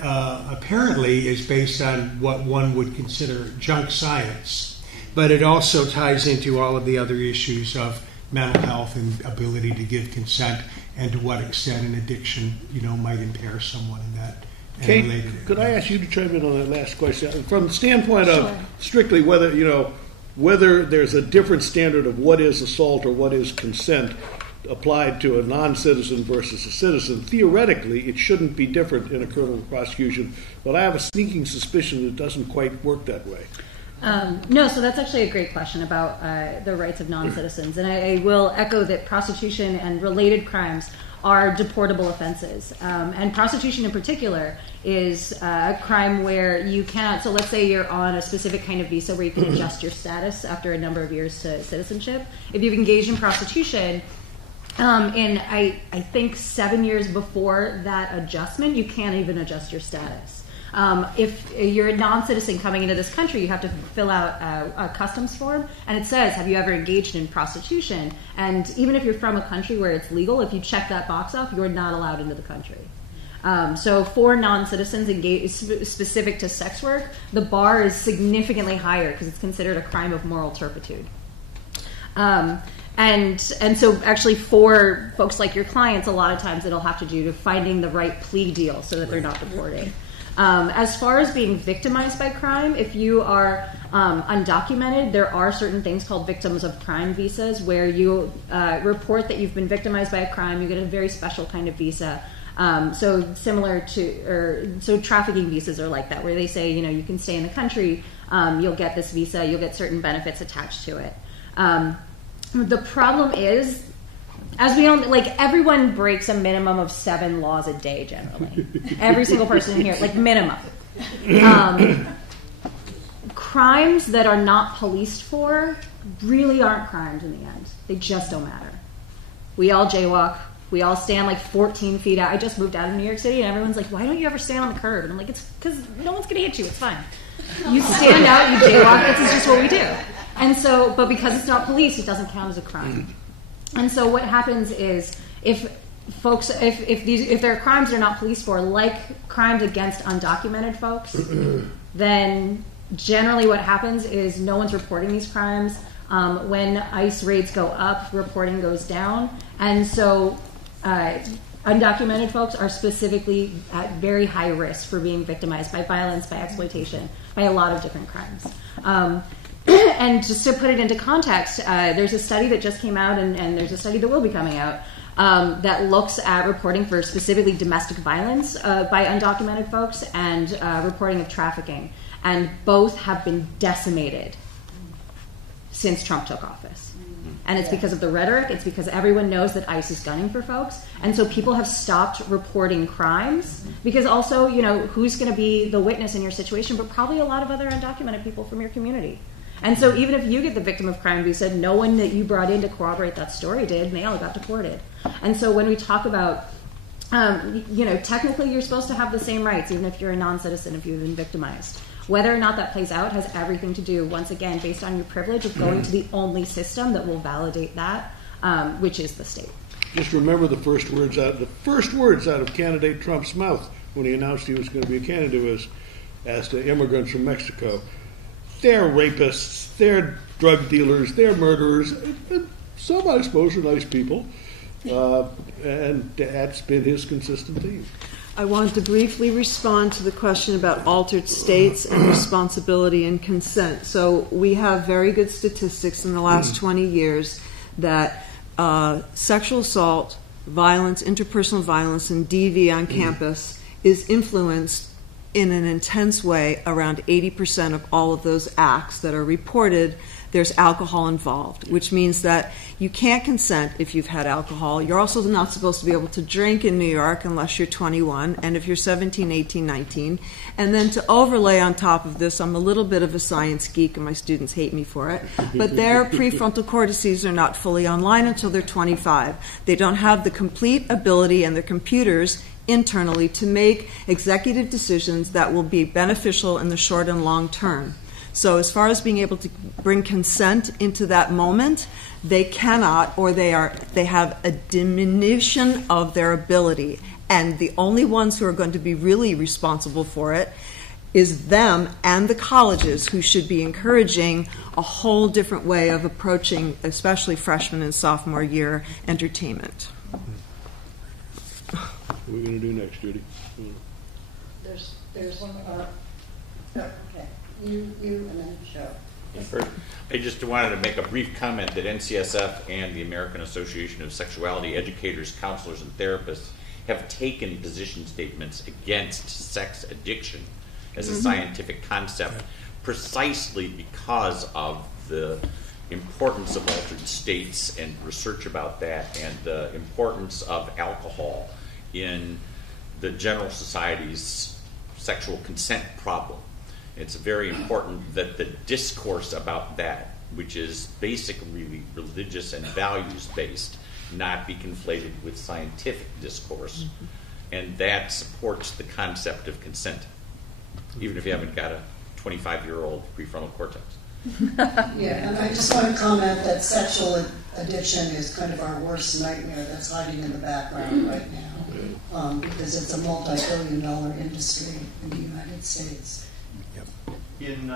apparently is based on what one would consider junk science. But it also ties into all of the other issues of mental health and ability to give consent, and to what extent an addiction, might impair someone in that. Kate, could I ask you to chime in on that last question? From the standpoint of strictly whether there's a different standard of what is assault or what is consent applied to a non-citizen versus a citizen, theoretically it shouldn't be different in a criminal prosecution, but I have a sneaking suspicion it doesn't quite work that way. No, so that's actually a great question about the rights of non-citizens. And I will echo that prostitution and related crimes are deportable offenses. And prostitution in particular is a crime where you cannot, so let's say you're on a specific kind of visa where you can adjust your status after a number of years to citizenship. If you've engaged in prostitution, in I think 7 years before that adjustment, you can't even adjust your status. If you're a non-citizen coming into this country, you have to fill out a customs form, and it says, have you ever engaged in prostitution? And even if you're from a country where it's legal, if you check that box off, you're not allowed into the country. So for non-citizens engaged specific to sex work, the bar is significantly higher because it's considered a crime of moral turpitude. And so actually for folks like your clients, a lot of times it'll have to do to finding the right plea deal so that they're not deported. As far as being victimized by crime, if you are undocumented, there are certain things called victims of crime visas where you report that you've been victimized by a crime. You get a very special kind of visa. So similar to, so trafficking visas are like that, where they say, you can stay in the country, you'll get this visa, you'll get certain benefits attached to it. The problem is, as we know, everyone breaks a minimum of 7 laws a day generally. Every single person in here, minimum. Crimes that are not policed for really aren't crimes in the end. They just don't matter. We all jaywalk. We all stand 14 feet out. I just moved out of New York City, and everyone's like, why don't you ever stand on the curb? And I'm like, it's because no one's going to hit you. It's fine. You stand out, you jaywalk. This is just what we do. And so, but because it's not policed, it doesn't count as a crime. And so what happens is if there are crimes that are not policed for, like crimes against undocumented folks, then generally what happens is no one's reporting these crimes. When ICE raids go up, reporting goes down. And so undocumented folks are specifically at very high risk for being victimized by violence, by exploitation, by a lot of different crimes. And just to put it into context, there's a study that just came out, and there's a study that will be coming out, that looks at reporting for specifically domestic violence by undocumented folks and reporting of trafficking. And both have been decimated since Trump took office. And it's because of the rhetoric. It's because everyone knows that ICE is gunning for folks. And so people have stopped reporting crimes because also, who's going to be the witness in your situation, but probably a lot of other undocumented people from your community. And so even if you get the victim of crime visa, no one that you brought in to corroborate that story did, and they all got deported. And so when we talk about, technically you're supposed to have the same rights, even if you're a non-citizen, if you've been victimized. Whether or not that plays out has everything to do, once again, based on your privilege of going to the only system that will validate that, which is the state. Just remember the first words out of candidate Trump's mouth when he announced he was going to be a candidate was, as to immigrants from Mexico, they're rapists, they're drug dealers, they're murderers. Some, I suppose, are nice people, and that's been his consistent theme. I want to briefly respond to the question about altered states and responsibility and consent. So we have very good statistics in the last 20 years that sexual assault, violence, interpersonal violence, and DV on campus is influenced in an intense way. Around 80% of all of those acts that are reported, there's alcohol involved, which means that you can't consent if you've had alcohol. You're also not supposed to be able to drink in New York unless you're 21, and if you're 17, 18, 19. And then to overlay on top of this, I'm a little bit of a science geek, and my students hate me for it, but their prefrontal cortices are not fully online until they're 25. They don't have the complete ability and the computers internally to make executive decisions that will be beneficial in the short and long term. So as far as being able to bring consent into that moment, they cannot, or they have a diminution of their ability. And the only ones who are going to be really responsible for it is them and the colleges, who should be encouraging a whole different way of approaching, especially freshman and sophomore year entertainment. What are we going to do next, Judy? There's one more. Okay. You and then Joe. First, I just wanted to make a brief comment that NCSF and the American Association of Sexuality Educators, Counselors, and Therapists have taken position statements against sex addiction as a scientific concept precisely because of the importance of altered states and research about that, and the importance of alcohol in the general society's sexual consent problem. It's very important that the discourse about that, which is basically religious and values-based, not be conflated with scientific discourse. And that supports the concept of consent, even if you haven't got a 25-year-old prefrontal cortex. Yeah, and I just want to comment that sexual addiction is kind of our worst nightmare that's hiding in the background right now, because it's a multi-billion-dollar industry in the United States. In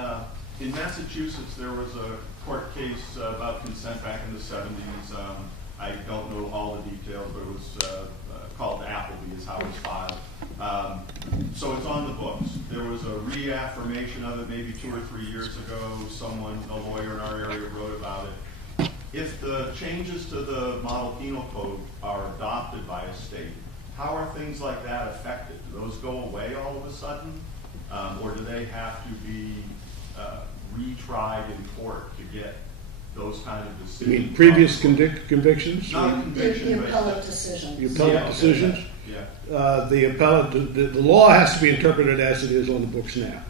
Massachusetts, there was a court case about consent back in the 70s. I don't know all the details, but it was called Appleby is how it was filed. So it's on the books. There was a reaffirmation of it maybe 2 or 3 years ago. Someone, a lawyer in our area, wrote about it. If the changes to the model penal code are adopted by a state, how are things like that affected? Do those go away all of a sudden? Or do they have to be retried in court to get those kind of decisions? You mean previous convictions? Not a conviction, The appellate decisions. The appellate decisions? Yeah. The law has to be interpreted as it is on the books now.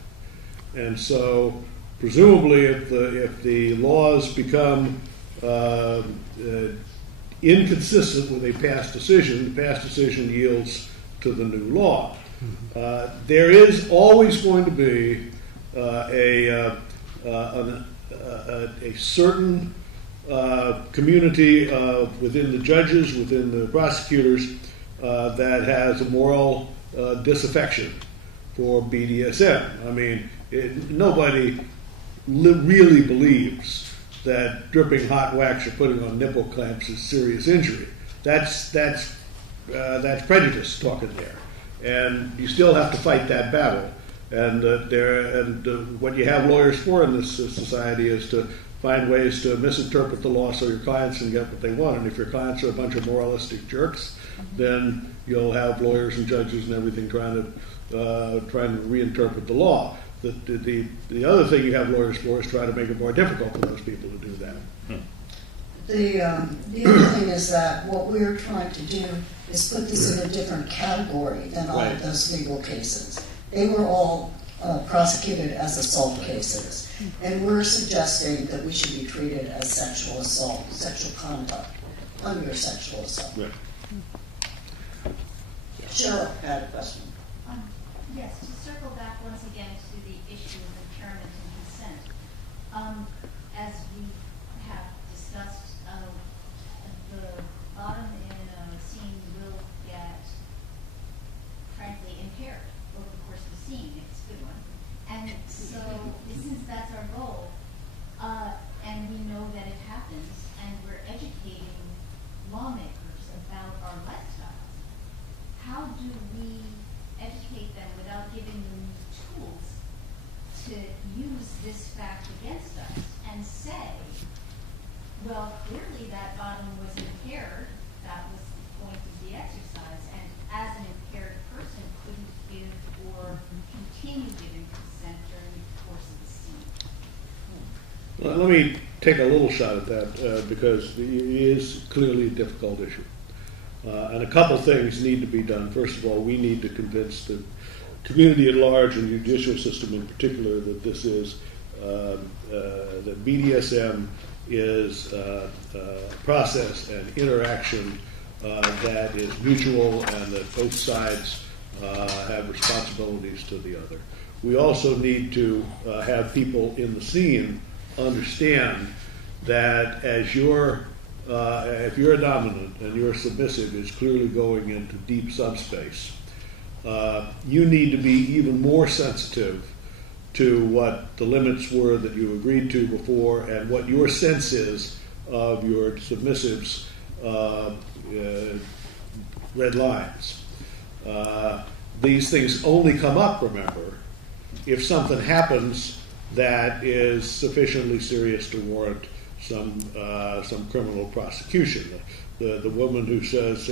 And so presumably if the laws become inconsistent with a past decision, the past decision yields to the new law. There is always going to be a certain community within the judges, within the prosecutors, that has a moral disaffection for BDSM. I mean, nobody really believes that dripping hot wax or putting on nipple clamps is serious injury. That's prejudice talking there. And you still have to fight that battle. And what you have lawyers for in this society is to find ways to misinterpret the law so your clients can get what they want. And if your clients are a bunch of moralistic jerks, then you'll have lawyers and judges and everything trying to reinterpret the law. The other thing you have lawyers for is try to make it more difficult for those people to do that. the other thing is that what we're trying to do is put this in a different category than all of those legal cases. They were all prosecuted as assault cases, and we're suggesting that we should be treated as sexual assault, sexual conduct under sexual assault. Right. Cheryl had a question. Yes, to circle back once again to the issue of impairment and consent. As we have discussed, the bottom in a scene will get, frankly, impaired over the course of the scene, if it's a good one. And so, since that's our goal, and we know that it happens, and we're educating lawmakers about our lifestyles, how do we educate them without giving them tools to use this fact against us and say, well, clearly that bottom was impaired, that was the point of the exercise, and as an impaired person couldn't give or continue giving consent during the course of the scene. Well, let me take a little shot at that because it is clearly a difficult issue. And a couple things need to be done. First of all, we need to convince the community at large and the judicial system in particular that this is, that BDSM is a process and interaction that is mutual and that both sides have responsibilities to the other. We also need to have people in the scene understand that as you're if you're a dominant and you're submissive is clearly going into deep subspace, you need to be even more sensitive to what the limits were that you agreed to before and what your sense is of your submissive's red lines. These things only come up, remember, if something happens that is sufficiently serious to warrant some criminal prosecution. The woman who says,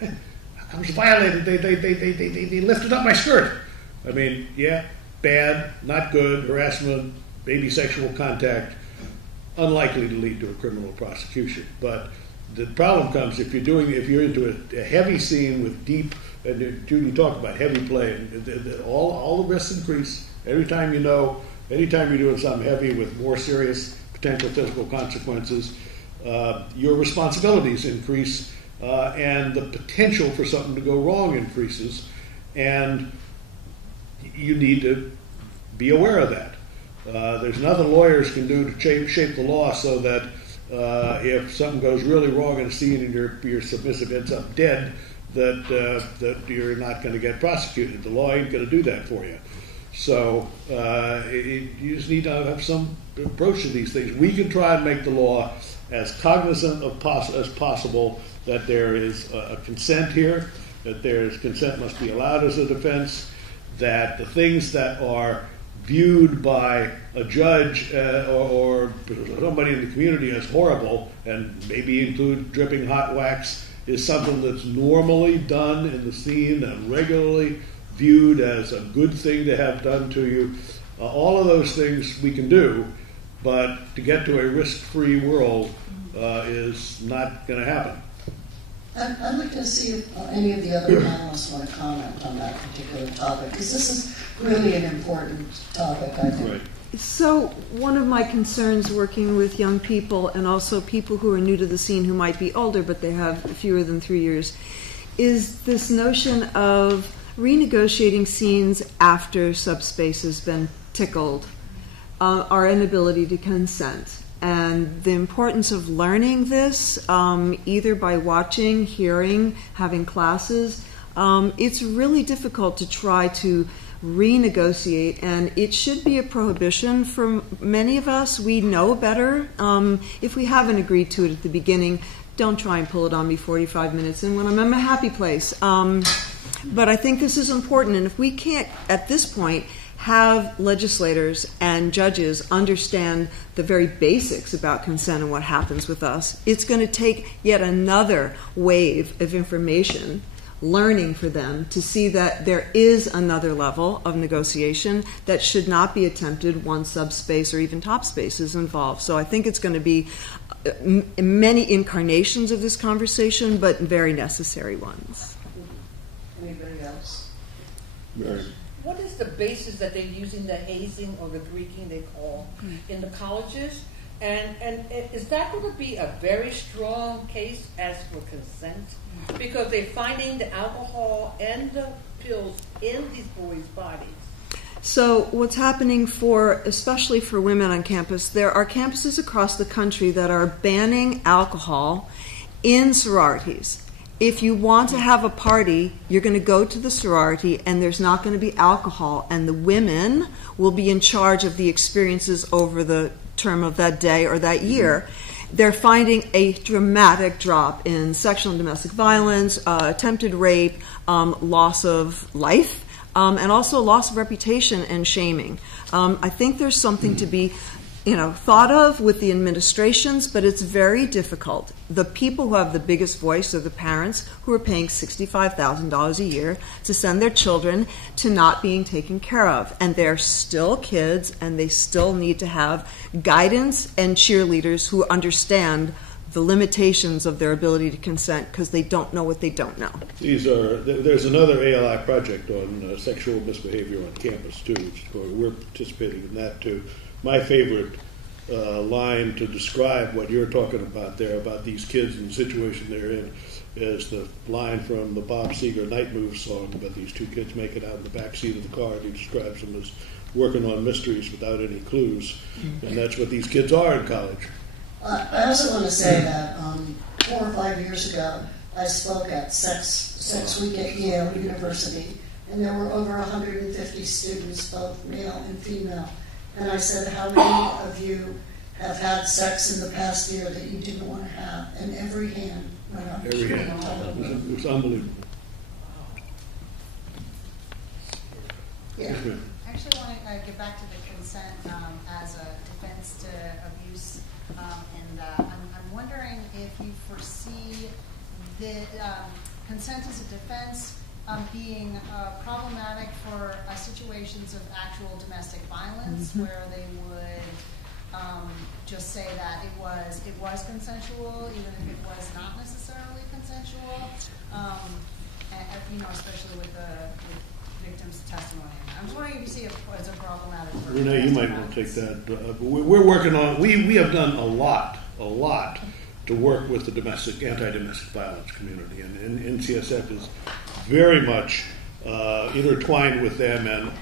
I was violated, they lifted up my skirt. I mean, yeah, bad, not good, harassment, maybe sexual contact, unlikely to lead to a criminal prosecution. But the problem comes if you're into a heavy scene with deep, and Judy talked about heavy play, and all the risks increase every time anytime you're doing something heavy with more serious potential physical consequences, your responsibilities increase, and the potential for something to go wrong increases, and you need to be aware of that. There's nothing lawyers can do to shape the law so that if something goes really wrong in a scene and your submissive ends up dead, that you're not going to get prosecuted. The law ain't going to do that for you. So you just need to have some approach to these things. We can try and make the law as cognizant as possible that there is a consent here, that consent must be allowed as a defense, that the things that are viewed by a judge or somebody in the community as horrible, and maybe include dripping hot wax, is something that's normally done in the scene and regularly viewed as a good thing to have done to you. All of those things we can do, but to get to a risk-free world is not going to happen. I'd like to see if any of the other panelists want to comment on that particular topic, because this is really an important topic, I think. Right. So one of my concerns working with young people and also people who are new to the scene who might be older but they have fewer than 3 years is this notion of renegotiating scenes after subspace has been tickled, our inability to consent, and the importance of learning this either by watching, hearing, having classes. It's really difficult to try to renegotiate, and it should be a prohibition for many of us. We know better. If we haven't agreed to it at the beginning, don't try and pull it on me 45 minutes in when I'm in my happy place. But I think this is important, and if we can't, at this point, have legislators and judges understand the very basics about consent and what happens with us, it's going to take yet another wave of information learning for them to see that there is another level of negotiation that should not be attempted once subspace or even top space is involved. So I think it's going to be many incarnations of this conversation, but very necessary ones. Anybody else? Mary. What is the basis that they're using the hazing or the Greeking they call in the colleges? And is that going to be a very strong case as for consent? Because they're finding the alcohol and the pills in these boys' bodies. So what's happening especially for women on campus, there are campuses across the country that are banning alcohol in sororities. If you want to have a party, you're going to go to the sorority and there's not going to be alcohol, and the women will be in charge of the experiences over the term of that day or that year. They're finding a dramatic drop in sexual and domestic violence, attempted rape, loss of life, and also loss of reputation and shaming. I think there's something to be thought of with the administrations, but it's very difficult. The people who have the biggest voice are the parents who are paying $65,000 a year to send their children to not being taken care of. And they're still kids, and they still need to have guidance and cheerleaders who understand the limitations of their ability to consent because they don't know what they don't know. There's another ALI project on sexual misbehavior on campus, too, which we're participating in that, too. My favorite line to describe what you're talking about there, about these kids and the situation they're in, is the line from the Bob Seger Night Moves song about these two kids making out in the back seat of the car, and he describes them as working on mysteries without any clues. And that's what these kids are in college. I also want to say that 4 or 5 years ago, I spoke at Sex Week at Yale University, and there were over 150 students, both male and female. And I said, how many of you have had sex in the past year that you didn't want to have? And every hand went up. Every hand. It was unbelievable. Yeah. I actually want to get back to the consent as a defense to abuse. I'm wondering if you foresee the consent as a defense being problematic for situations of actual domestic violence, where they would just say that it was consensual, even if it was not necessarily consensual, especially with the victim's testimony. I'm just wondering if you see it as a problematic. Renee, you might want to take that. We're working on. We have done a lot to work with the anti-domestic violence community, and NCSF is very much intertwined with them, and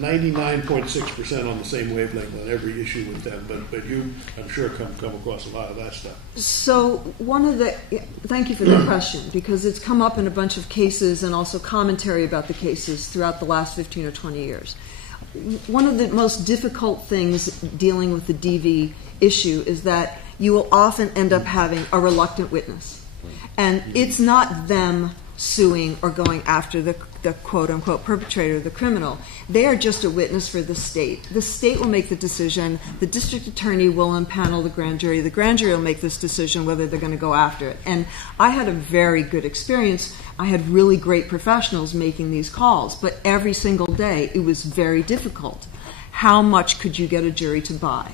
99.6% on the same wavelength on every issue with them. But you, I'm sure, come across a lot of that stuff. So thank you for the question, because it's come up in a bunch of cases and also commentary about the cases throughout the last 15 or 20 years. One of the most difficult things dealing with the DV issue is that you will often end up having a reluctant witness. And it's not them suing or going after the quote-unquote perpetrator, the criminal. They are just a witness for the state. The state will make the decision. The district attorney will impanel the grand jury. The grand jury will make this decision whether they're going to go after it. And I had a very good experience. I had really great professionals making these calls, but every single day it was very difficult. How much could you get a jury to buy?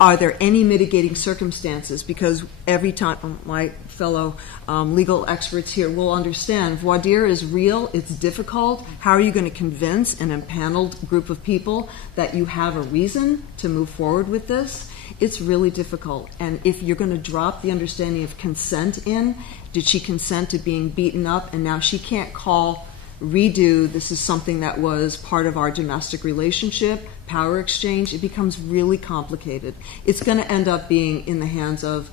Are there any mitigating circumstances? Because every time, my fellow legal experts here will understand, voir dire is real, it's difficult. How are you going to convince an impaneled group of people that you have a reason to move forward with this? It's really difficult. And if you're going to drop the understanding of consent in, did she consent to being beaten up and now she can't redo, this is something that was part of our domestic relationship, power exchange, it becomes really complicated. It's going to end up being in the hands of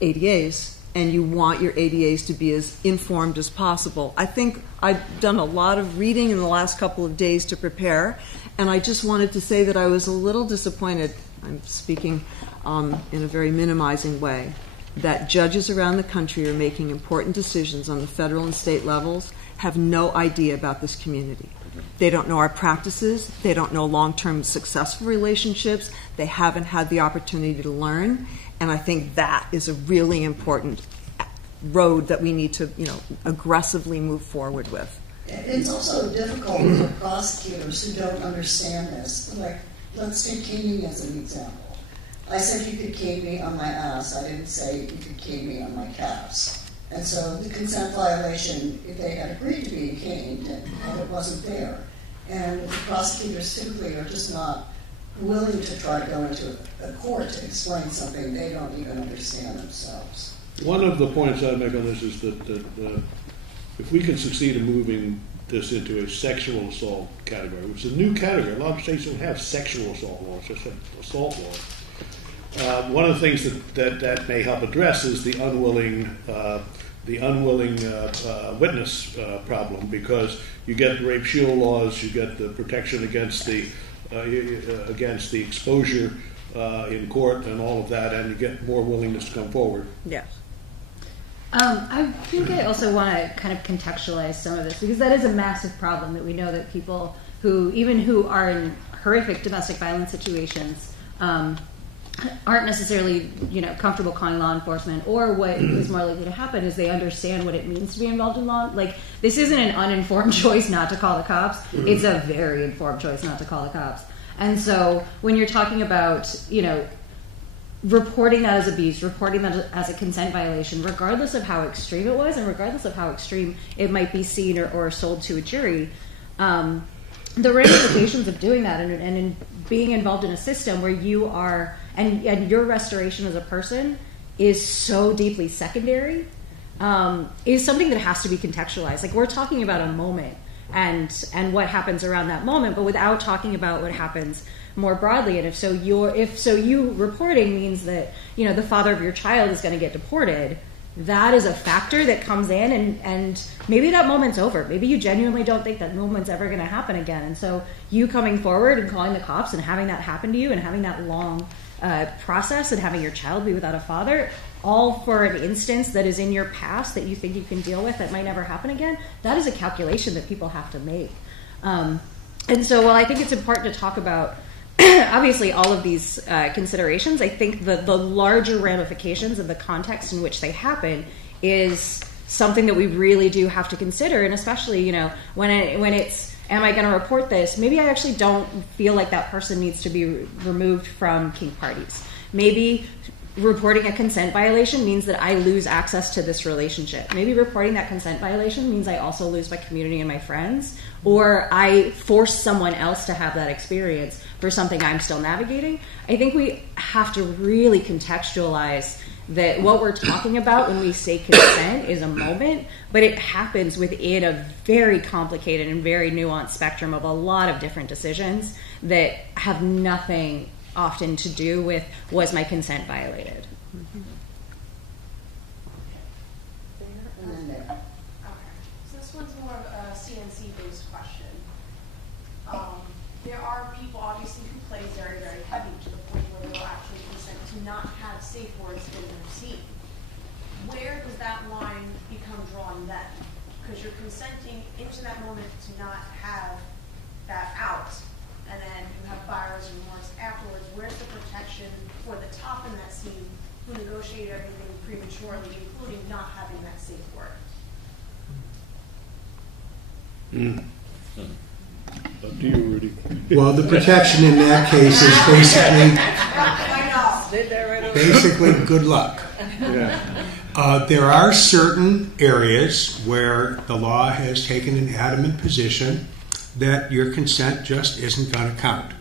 ADAs, and you want your ADAs to be as informed as possible. I think I've done a lot of reading in the last couple of days to prepare, and I just wanted to say that I was a little disappointed, I'm speaking in a very minimizing way, that judges around the country are making important decisions on the federal and state levels, have no idea about this community. They don't know our practices. They don't know long-term successful relationships. They haven't had the opportunity to learn. And I think that is a really important road that we need to, aggressively move forward with. It's also difficult for prosecutors who don't understand this. Like, let's take caning as an example. I said you could cane me on my ass. I didn't say you could cane me on my calves. And so the consent violation, if they had agreed to being caned, and it wasn't there. And the prosecutors typically are just not willing to try to go into a court to explain something they don't even understand themselves. One of the points I'd make on this is that if we can succeed in moving this into a sexual assault category, which is a new category, a lot of states don't have sexual assault laws, just have assault laws. One of the things that may help address is the unwilling witness problem, because you get rape shield laws, you get the protection against the exposure in court and all of that, and you get more willingness to come forward. Yes. I think I also want to kind of contextualize some of this, because that is a massive problem that we know that people who are in horrific domestic violence situations aren't necessarily comfortable calling law enforcement, or what is more likely to happen is they understand what it means to be involved in law. Like, this isn't an uninformed choice not to call the cops. It's a very informed choice not to call the cops. And so when you're talking about, reporting that as abuse, reporting that as a consent violation, regardless of how extreme it was and regardless of how extreme it might be seen or sold to a jury, the ramifications of doing that and in being involved in a system where you are, and your restoration as a person is so deeply secondary, is something that has to be contextualized. Like, we're talking about a moment and what happens around that moment, but without talking about what happens more broadly. And if you reporting means that the father of your child is going to get deported, that is a factor that comes in, and maybe that moment's over. Maybe you genuinely don't think that moment's ever going to happen again. And so you coming forward and calling the cops and having that happen to you and having that long process and having your child be without a father, all for an instance that is in your past that you think you can deal with that might never happen again, that is a calculation that people have to make. And so while I think it's important to talk about obviously all of these considerations, I think the larger ramifications of the context in which they happen is something that we really do have to consider. And especially, when it's, am I going to report this? Maybe I actually don't feel like that person needs to be removed from kink parties. Maybe reporting a consent violation means that I lose access to this relationship. Maybe reporting that consent violation means I also lose my community and my friends, or I force someone else to have that experience for something I'm still navigating. I think we have to really contextualize that what we're talking about when we say consent is a moment, but it happens within a very complicated and very nuanced spectrum of a lot of different decisions that have nothing often to do with, was my consent violated? Okay. So this one's more of a CNC-based question. There are people, obviously, who play very, very heavy to the point where they'll actually consent to not have safe words in their scene. Where does that line become drawn then? Because you're consenting into that moment to not have that out, and then you have buyer's remorse afterwards. Where's the protection for the top in that scene who negotiated everything prematurely, including not having that safe word? Up to you, Rudy. Well, the protection in that case is basically good luck. Yeah. There are certain areas where the law has taken an adamant position that your consent just isn't going to count.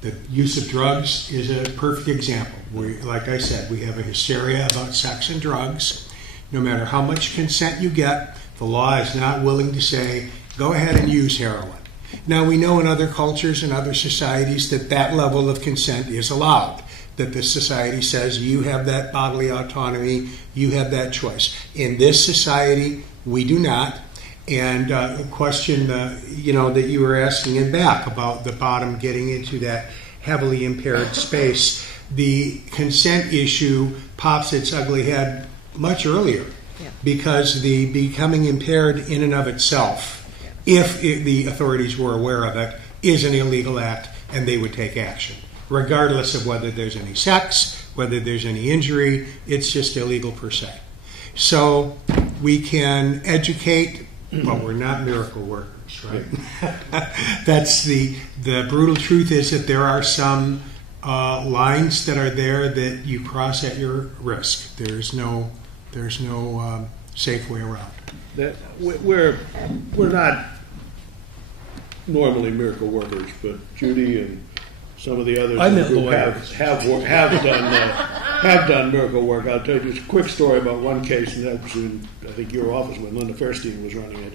The use of drugs is a perfect example. Like I said, we have a hysteria about sex and drugs. No matter how much consent you get, the law is not willing to say, go ahead and use heroin. Now, we know in other cultures and other societies that level of consent is allowed, that the society says you have that bodily autonomy, you have that choice. In this society, we do not. And a question, that you were asking in back about the bottom getting into that heavily impaired space, the consent issue pops its ugly head much earlier, because the becoming impaired in and of itself, if the authorities were aware of it, is an illegal act, and they would take action, regardless of whether there's any sex, whether there's any injury. It's just illegal per se. so we can educate, but we're not miracle workers, right? That's the brutal truth is that there are some lines that are there that you cross at your risk. There's no safe way around. That we're not normally miracle workers, but Judy and some of the others I meant who lawyers. have done miracle work. I'll tell you just a quick story about one case, and that was in, I think, your office when Linda Fairstein was running it.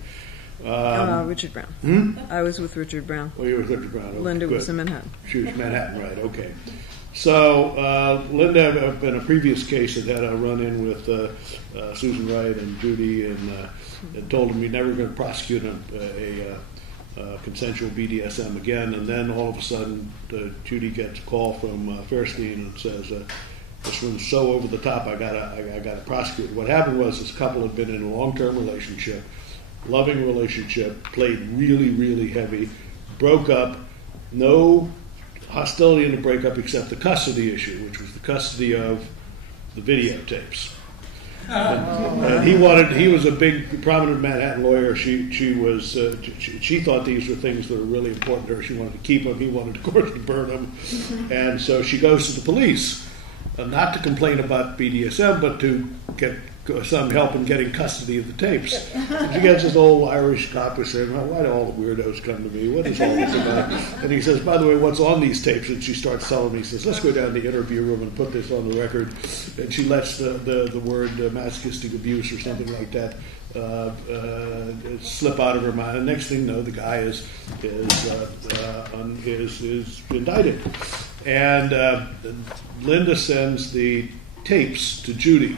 Richard Brown. I was with Richard Brown. Well, you were with Richard Brown. Okay, Linda good. was in Manhattan. She was Manhattan, right? Okay. So Linda, in a previous case, had a run-in with Susan Wright and Judy, and told them you're never going to prosecute a consensual BDSM again. And then all of a sudden, Judy gets a call from Fairstein and says, "This one's so over the top. I gotta prosecute." What happened was this couple had been in a long-term relationship, loving relationship, played really, really heavy, broke up, no hostility in the breakup except the custody issue, which was the custody of the videotapes. And he was a big, prominent Manhattan lawyer. She thought these were things that were really important to her. She wanted to keep them. He wanted, of course, to burn them. And so she goes to the police, not to complain about BDSM, but to get some help in getting custody of the tapes. And she gets this old Irish cop who's saying, "Well, why do all the weirdos come to me? What is all this about?" And he says, "By the way, what's on these tapes?" And she starts telling me, he says, "Let's go down to the interview room and put this on the record." And she lets the word masochistic abuse or something like that slip out of her mind. And next thing you know, the guy is indicted. And Linda sends the tapes to Judy.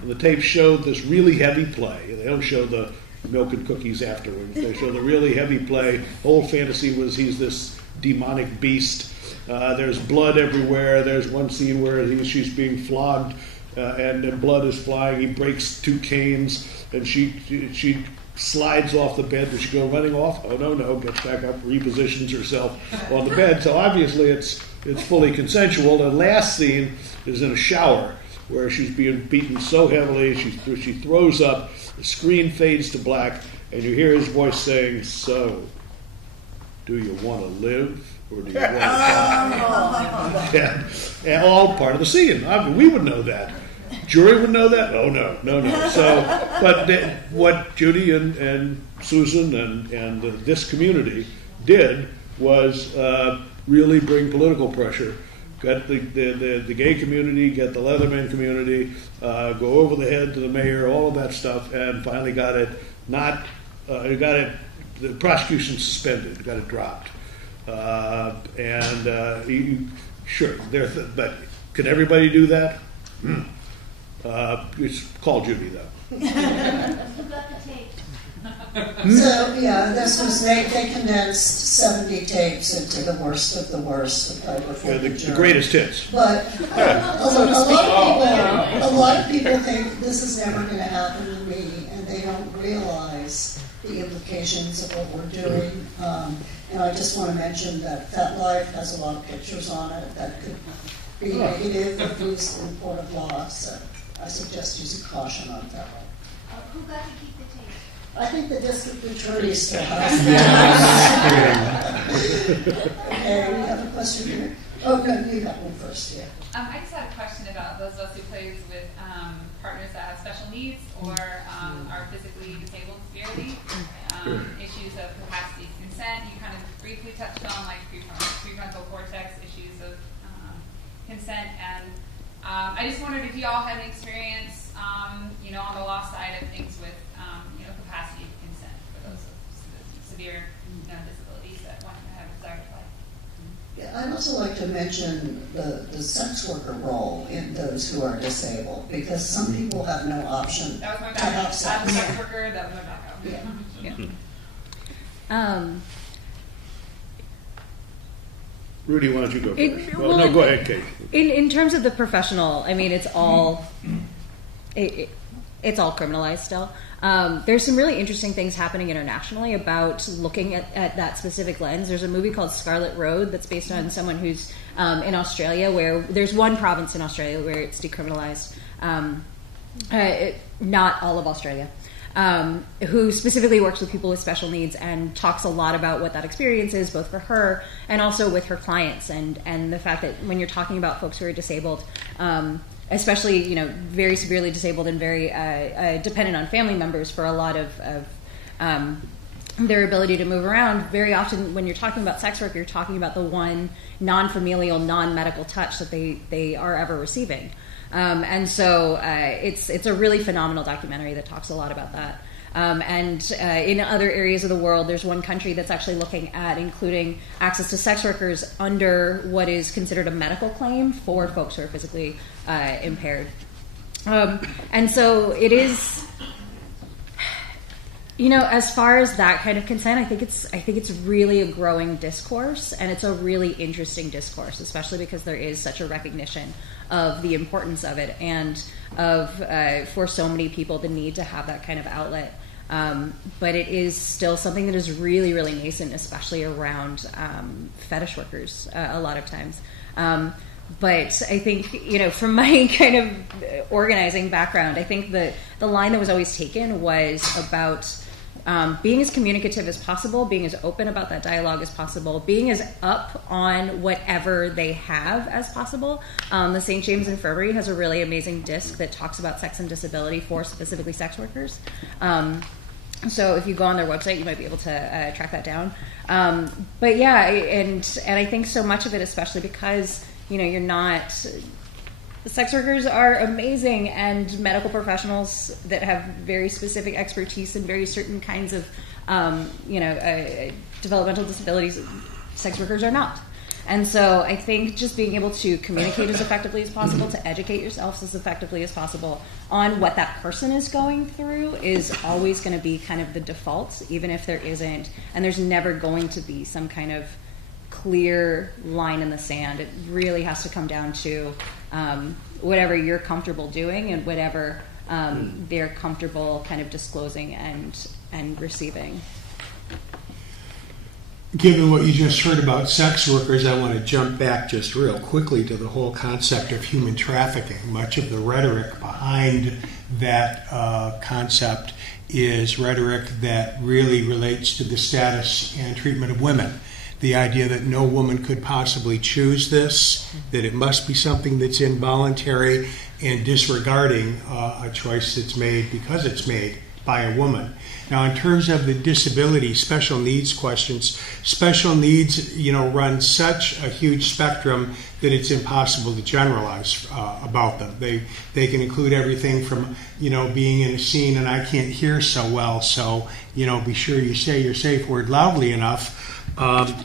And the tapes showed this really heavy play. They don't show the milk and cookies afterwards. They show the really heavy play. Whole fantasy was he's this demonic beast. There's blood everywhere. There's one scene where she's being flogged and blood is flying. He breaks 2 canes and she slides off the bed. Does she go running off? Oh, no. Gets back up, repositions herself on the bed. So obviously it's fully consensual. The last scene is in a shower, where she's being beaten so heavily, she throws up, the screen fades to black, and you hear his voice saying, "So, do you want to live, or do you want to die?" And all part of the scene. We would know that. Jury would know that? Oh, no. So, but what Judy and Susan and this community did was really bring political pressure. Get the gay community, get the Leatherman community, go over the head to the mayor, all of that stuff, and finally got it the prosecution suspended, got it dropped. Sure, but can everybody do that? It's called Judy, though. Who got the tape? So, yeah, this was, they condensed 70 tapes into the worst of the worst. The greatest hits. But a lot of people think this is never going to happen to me, and they don't realize the implications of what we're doing. And I just want to mention that Life has a lot of pictures on it that could be negative if used in court of law, so I suggest using caution on that one. Who got to keep the tape? I think the district attorney still has it. Okay, we have a question here. Oh, no, you got one first, yeah. I just had a question about those of us who plays with partners that have special needs or are physically disabled severely, issues of capacity consent. You kind of briefly touched on like prefrontal cortex issues of consent, and I just wondered if you all had an experience, on the law side of things with, capacity of consent for those with severe disabilities that want to have a desired life. Yeah, I'd also like to mention the sex worker role in those who are disabled, because some people have no option That was my to have backup. sex. As a sex worker, that was my backup. Yeah. Rudy, why don't you go first? Go ahead, Kate. In terms of the professional, I mean, it's all it's all criminalized still. There's some really interesting things happening internationally about looking at that specific lens. There's a movie called Scarlet Road that's based on someone who's in Australia, where there's one province in Australia where it's decriminalized not all of Australia, who specifically works with people with special needs and talks a lot about what that experience is, both for her and also with her clients, and the fact that when you're talking about folks who are disabled, especially very severely disabled and very dependent on family members for a lot of their ability to move around, very often when you're talking about sex work, you're talking about the one non-familial, non-medical touch that they are ever receiving. And so it's a really phenomenal documentary that talks a lot about that. And in other areas of the world, there's one country that's actually looking at including access to sex workers under what is considered a medical claim for folks who are physically impaired. And so it is, as far as that kind of consent, I think it's really a growing discourse, and it's a really interesting discourse, especially because there is such a recognition of the importance of it and of for so many people the need to have that kind of outlet. But it is still something that is really, really nascent, especially around fetish workers a lot of times. But I think, from my kind of organizing background, I think the line that was always taken was about being as communicative as possible, being as open about that dialogue as possible, being as up on whatever they have as possible. The St. James Infirmary has a really amazing disc that talks about sex and disability for specifically sex workers. So if you go on their website, you might be able to track that down. But yeah, and I think so much of it, especially because you're not. Sex workers are amazing, and medical professionals that have very specific expertise in very certain kinds of, developmental disabilities. Sex workers are not. And so I think just being able to communicate as effectively as possible, to educate yourselves as effectively as possible on what that person is going through is always going to be kind of the default, even if there isn't, and there's never going to be some kind of clear line in the sand. It really has to come down to whatever you're comfortable doing and whatever they're comfortable kind of disclosing and receiving. Given what you just heard about sex workers, I want to jump back just real quickly to the whole concept of human trafficking. Much of the rhetoric behind that concept is rhetoric that really relates to the status and treatment of women. The idea that no woman could possibly choose this, that it must be something that's involuntary, and disregarding a choice that's made because it's made by a woman. Now, in terms of the disability, special needs questions, special needs, run such a huge spectrum that it's impossible to generalize about them. They can include everything from, being in a scene and I can't hear so well, so, be sure you say your safe word loudly enough,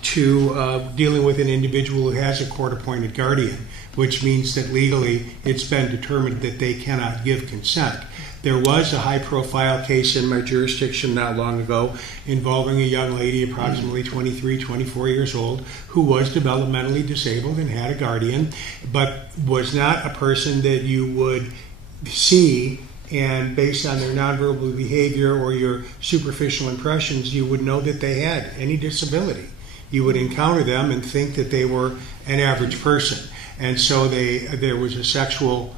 to dealing with an individual who has a court-appointed guardian, which means that legally it's been determined that they cannot give consent. There was a high-profile case in my jurisdiction not long ago involving a young lady, approximately 23, 24 years old, who was developmentally disabled and had a guardian, but was not a person that you would see, and based on their nonverbal behavior or your superficial impressions, you would know that they had any disability. You would encounter them and think that they were an average person. And so there was a sexual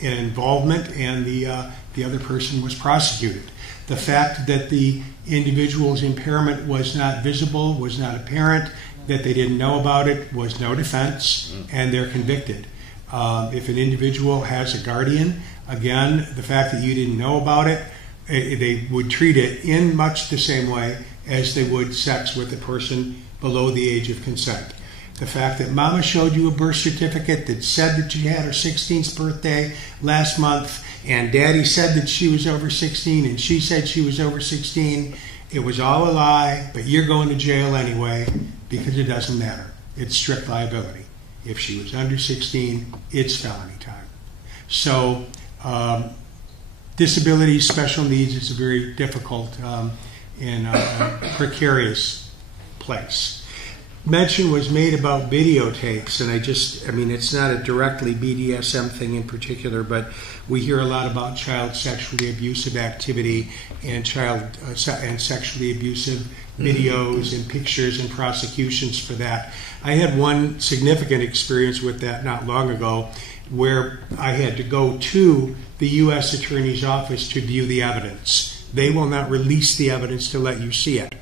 involvement, and the other person was prosecuted. The fact that the individual's impairment was not visible, was not apparent, that they didn't know about it, was no defense, and they're convicted. If an individual has a guardian, again, the fact that you didn't know about it, they would treat it in much the same way as they would sex with a person below the age of consent. The fact that Mama showed you a birth certificate that said that she had her 16th birthday last month, and Daddy said that she was over 16, and she said she was over 16, it was all a lie, but you're going to jail anyway because it doesn't matter. It's strict liability. If she was under 16, it's felony time. So disability, special needs is a very difficult and precarious place. Mention was made about videotapes, and it's not a directly BDSM thing in particular, but we hear a lot about child sexually abusive activity and and sexually abusive videos and pictures and prosecutions for that. I had one significant experience with that not long ago. where I had to go to the U.S. Attorney's Office to view the evidence. They will not release the evidence to let you see it.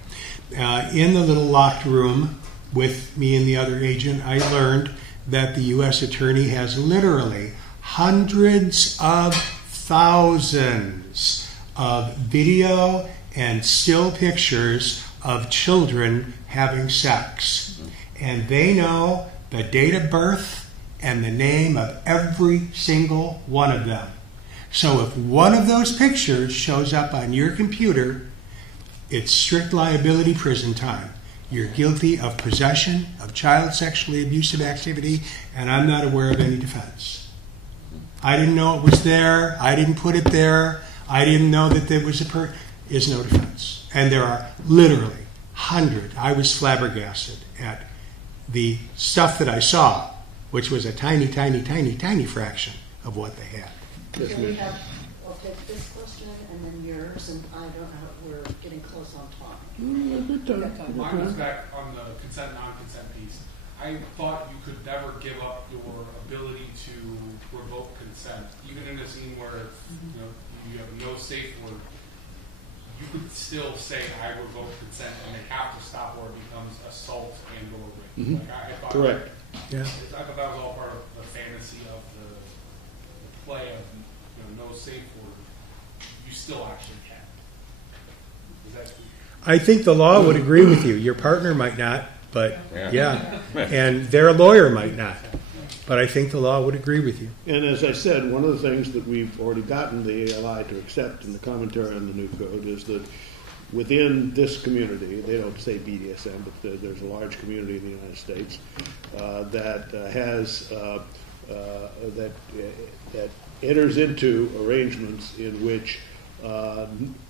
In the little locked room with me and the other agent, I learned that the U.S. Attorney has literally hundreds of thousands of video and still pictures of children having sex. And they know the date of birth and the name of every single one of them. So if one of those pictures shows up on your computer, it's strict liability prison time. You're guilty of possession of child sexually abusive activity, and I'm not aware of any defense. I didn't know it was there. I didn't put it there. I didn't know that there was is no defense. And there are literally hundreds. I was flabbergasted at the stuff that I saw, which was a tiny, tiny, tiny, tiny fraction of what they had. Can we have, okay, this question and then yours, and I don't know, we're getting close on time. Mine was back on the consent, non-consent piece. I thought you could never give up your ability to revoke consent, even in a scene where you have no safe word. You could still say, I revoke consent, and they have to stop or it becomes assault and or rape. Like I thought Correct. I thought that was all part of the fantasy of the play of no safe word. You still actually can. Is that true? I think the law would agree with you. Your partner might not, but yeah. And their lawyer might not. But I think the law would agree with you. And as I said, one of the things that we've already gotten the ALI to accept in the commentary on the new code is that within this community, they don't say BDSM, but there's a large community in the United States that enters into arrangements in which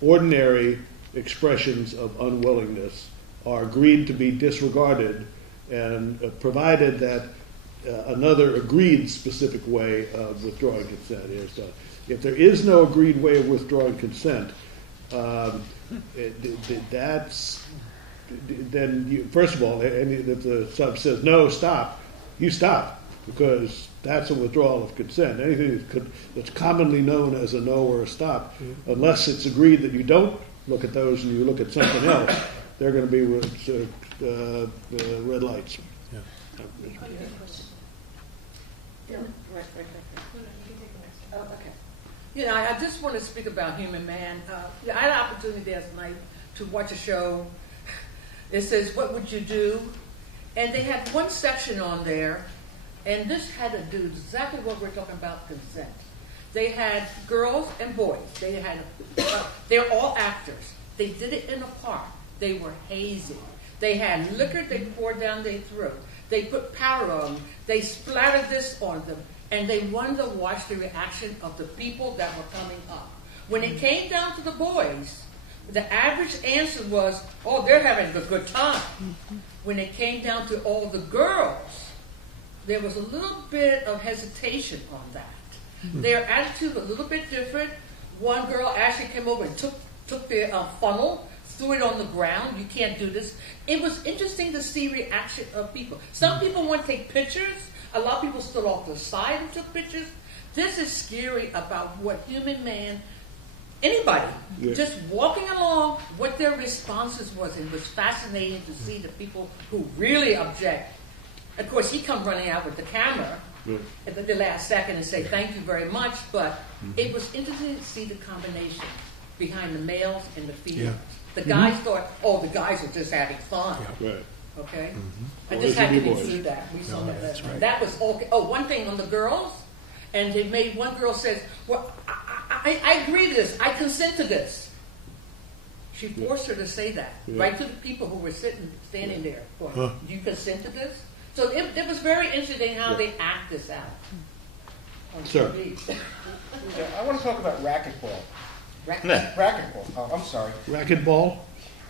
ordinary expressions of unwillingness are agreed to be disregarded, and provided that another agreed specific way of withdrawing consent is done. If there is no agreed way of withdrawing consent, then first of all, if the sub says no, stop, you stop, because that's a withdrawal of consent. Anything that's commonly known as a no or a stop, unless it's agreed that you don't look at those and you look at something else, they're going to be red lights. Yeah. Right. Oh, okay. I just want to speak about Human Man. I had an opportunity last night to watch a show. It says, "What would you do?" And they had one section on there, and this had to do exactly what we're talking about, consent. They had girls and boys. They're all actors. They did it in a park. They were hazing. They had liquor they poured down their throat. They put powder on them. They splattered this on them. And they wanted to watch the reaction of the people that were coming up. When it came down to the boys, the average answer was, oh, they're having a good time. When it came down to all the girls, there was a little bit of hesitation on that. Their attitude was a little bit different. One girl actually came over and took their funnel, threw it on the ground. You can't do this. It was interesting to see reaction of people. Some people want to take pictures. A lot of people stood off the side and took pictures. This is scary about what Human Man, anybody, just walking along, what their responses was. It was fascinating to see the people who really object. Of course, he come running out with the camera at the last second and say, thank you very much. But it was interesting to see the combination behind the males and the females. The guys thought, oh, the guys are just having fun. Okay? I just had to be through that. We saw that last night. That was okay. Oh, one thing on the girls, and they made one girl says, well, I agree to this. I consent to this. She forced her to say that, right to the people who were standing there. Going, you consent to this? So it was very interesting how they act this out. Sir. I want to talk about racquetball. Racquetball. Oh, I'm sorry. Racquetball?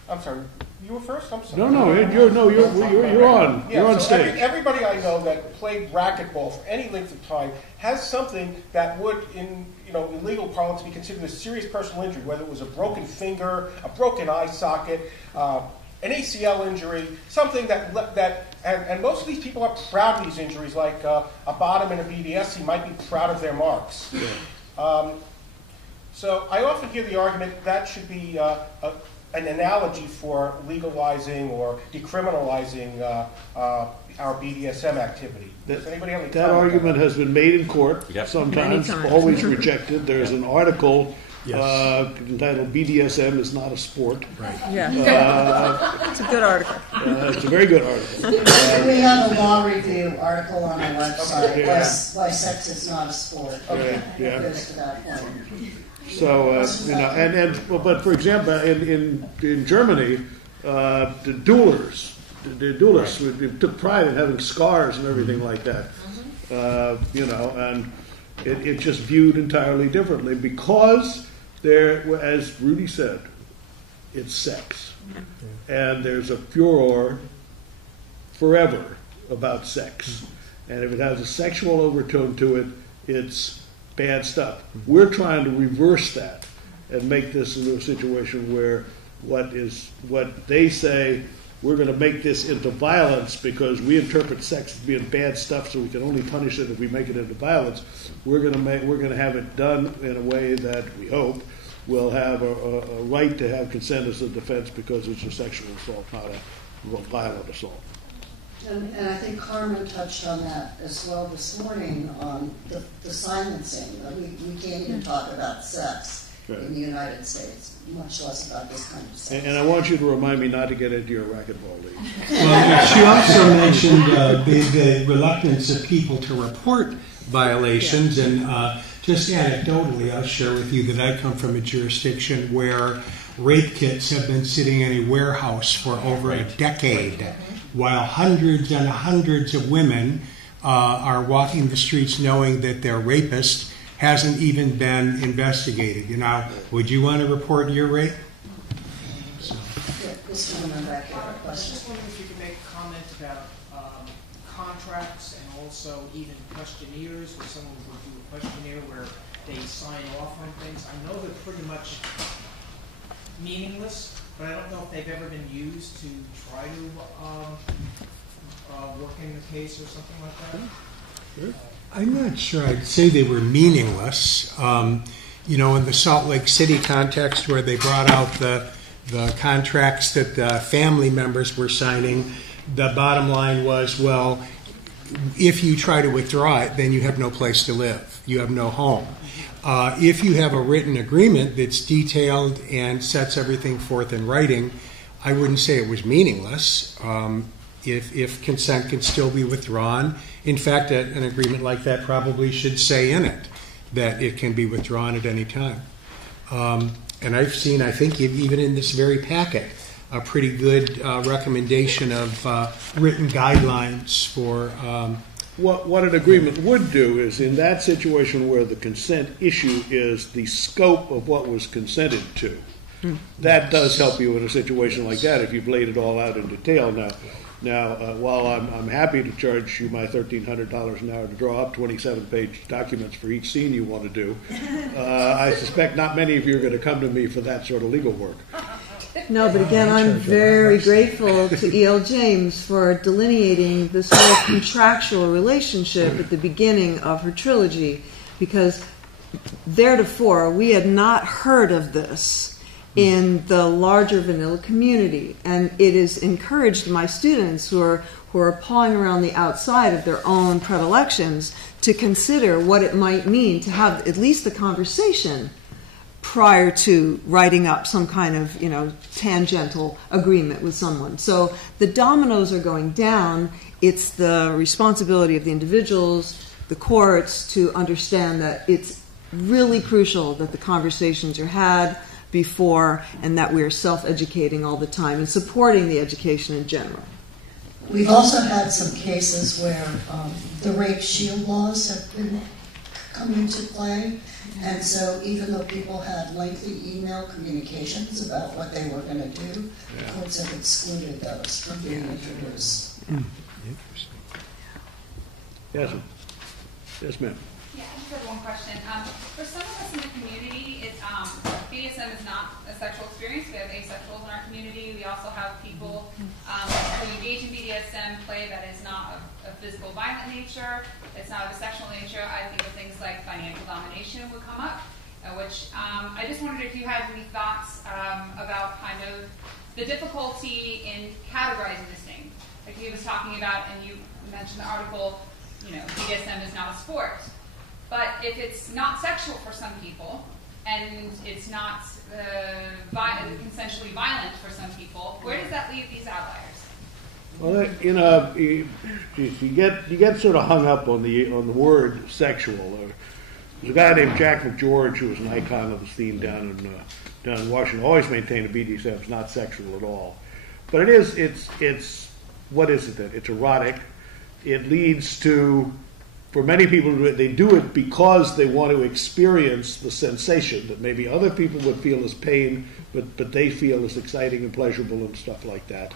I'm sorry. You were first? I'm sorry. No, you're on. Yeah, you're on stage. Everybody I know that played racquetball for any length of time has something that would, in legal parlance, be considered a serious personal injury, whether it was a broken finger, a broken eye socket, an ACL injury, something and most of these people are proud of these injuries, like a bottom in a BDSC might be proud of their marks. Yeah. So I often hear the argument that should be an analogy for legalizing or decriminalizing our BDSM activity. Does anybody have any that argument has been made in court, Yep. sometimes, always rejected. There's an article entitled "BDSM is not a sport." Right. Yeah. It's a good article. It's a very good article. We have a law review article on our website, why sex is not a sport. Okay, Yeah. it goes to that point. So but for example, in Germany, the duelists took pride in having scars and everything like that. And it's just viewed entirely differently because as Rudy said, it's sex, and there's a furor forever about sex, and if it has a sexual overtone to it, it's bad stuff. We're trying to reverse that and make this into a situation where what they say, we're going to make this into violence because we interpret sex as being bad stuff, so we can only punish it if we make it into violence. We're going to have it done in a way that we hope will have a right to have consent as a defense because it's a sexual assault, not a violent assault. And I think Carmen touched on that as well this morning on the silencing. We can't even talk about sex in the United States, much less about this kind of sex. And I want you to remind me not to get into your racquetball league. Well, she also mentioned the reluctance of people to report violations, and just anecdotally, I'll share with you that I come from a jurisdiction where rape kits have been sitting in a warehouse for over a decade, while hundreds and hundreds of women are walking the streets knowing that their rapist hasn't even been investigated. Would you want to report your rape? This woman back here, I was just wondering if you could make a comment about contracts and also even questionnaires, where someone would do a questionnaire where they sign off on things. I know they're pretty much meaningless, but I don't know if they've ever been used to try to work in the case or something like that. Sure. I'm not sure I'd say they were meaningless. In the Salt Lake City context where they brought out the contracts that the family members were signing, the bottom line was, well, if you try to withdraw it, then you have no place to live. You have no home. If you have a written agreement that's detailed and sets everything forth in writing, I wouldn't say it was meaningless. If consent can still be withdrawn, in fact, an agreement like that probably should say in it that it can be withdrawn at any time. And I've seen, I think, even in this very packet, a pretty good recommendation of written guidelines for. What an agreement would do is, in that situation where the consent issue is the scope of what was consented to, that does help you in a situation like that if you've laid it all out in detail. Now, while I'm happy to charge you my $1,300 an hour to draw up 27-page documents for each scene you want to do, I suspect not many of you are going to come to me for that sort of legal work. No, but again, I'm very grateful to E.L. James for delineating this whole contractual relationship at the beginning of her trilogy, because theretofore we had not heard of this in the larger vanilla community, and it has encouraged my students who are pawing around the outside of their own predilections to consider what it might mean to have at least a conversation prior to writing up some kind of, tangential agreement with someone. So the dominoes are going down. It's the responsibility of the individuals, the courts, to understand that it's really crucial that the conversations are had before, and that we're self-educating all the time and supporting the education in general. We've also had some cases where the rape shield laws have been come into play, and so even though people had lengthy email communications about what they were going to do, courts have excluded those from being introduced. Interesting. Yes, ma'am. Yeah, I just have one question. For some of us in the community, BDSM is not a sexual experience. We have asexuals in our community. We also have people BDSM play that is not of a physical violent nature, it's not of a sexual nature, I think of things like financial domination would come up, which I just wondered if you had any thoughts about kind of the difficulty in categorizing this thing. Like he was talking about, and you mentioned the article, BDSM is not a sport. But if it's not sexual for some people, and it's not consensually violent for some people, where does that leave these outliers? Well, you get sort of hung up on the word sexual. There's a guy named Jack McGeorge who was an icon of the scene down in Washington. Always maintained that BDSM is not sexual at all, but it's what is it then? It's erotic. It leads to, for many people, they do it because they want to experience the sensation that maybe other people would feel as pain, but they feel as exciting and pleasurable and stuff like that.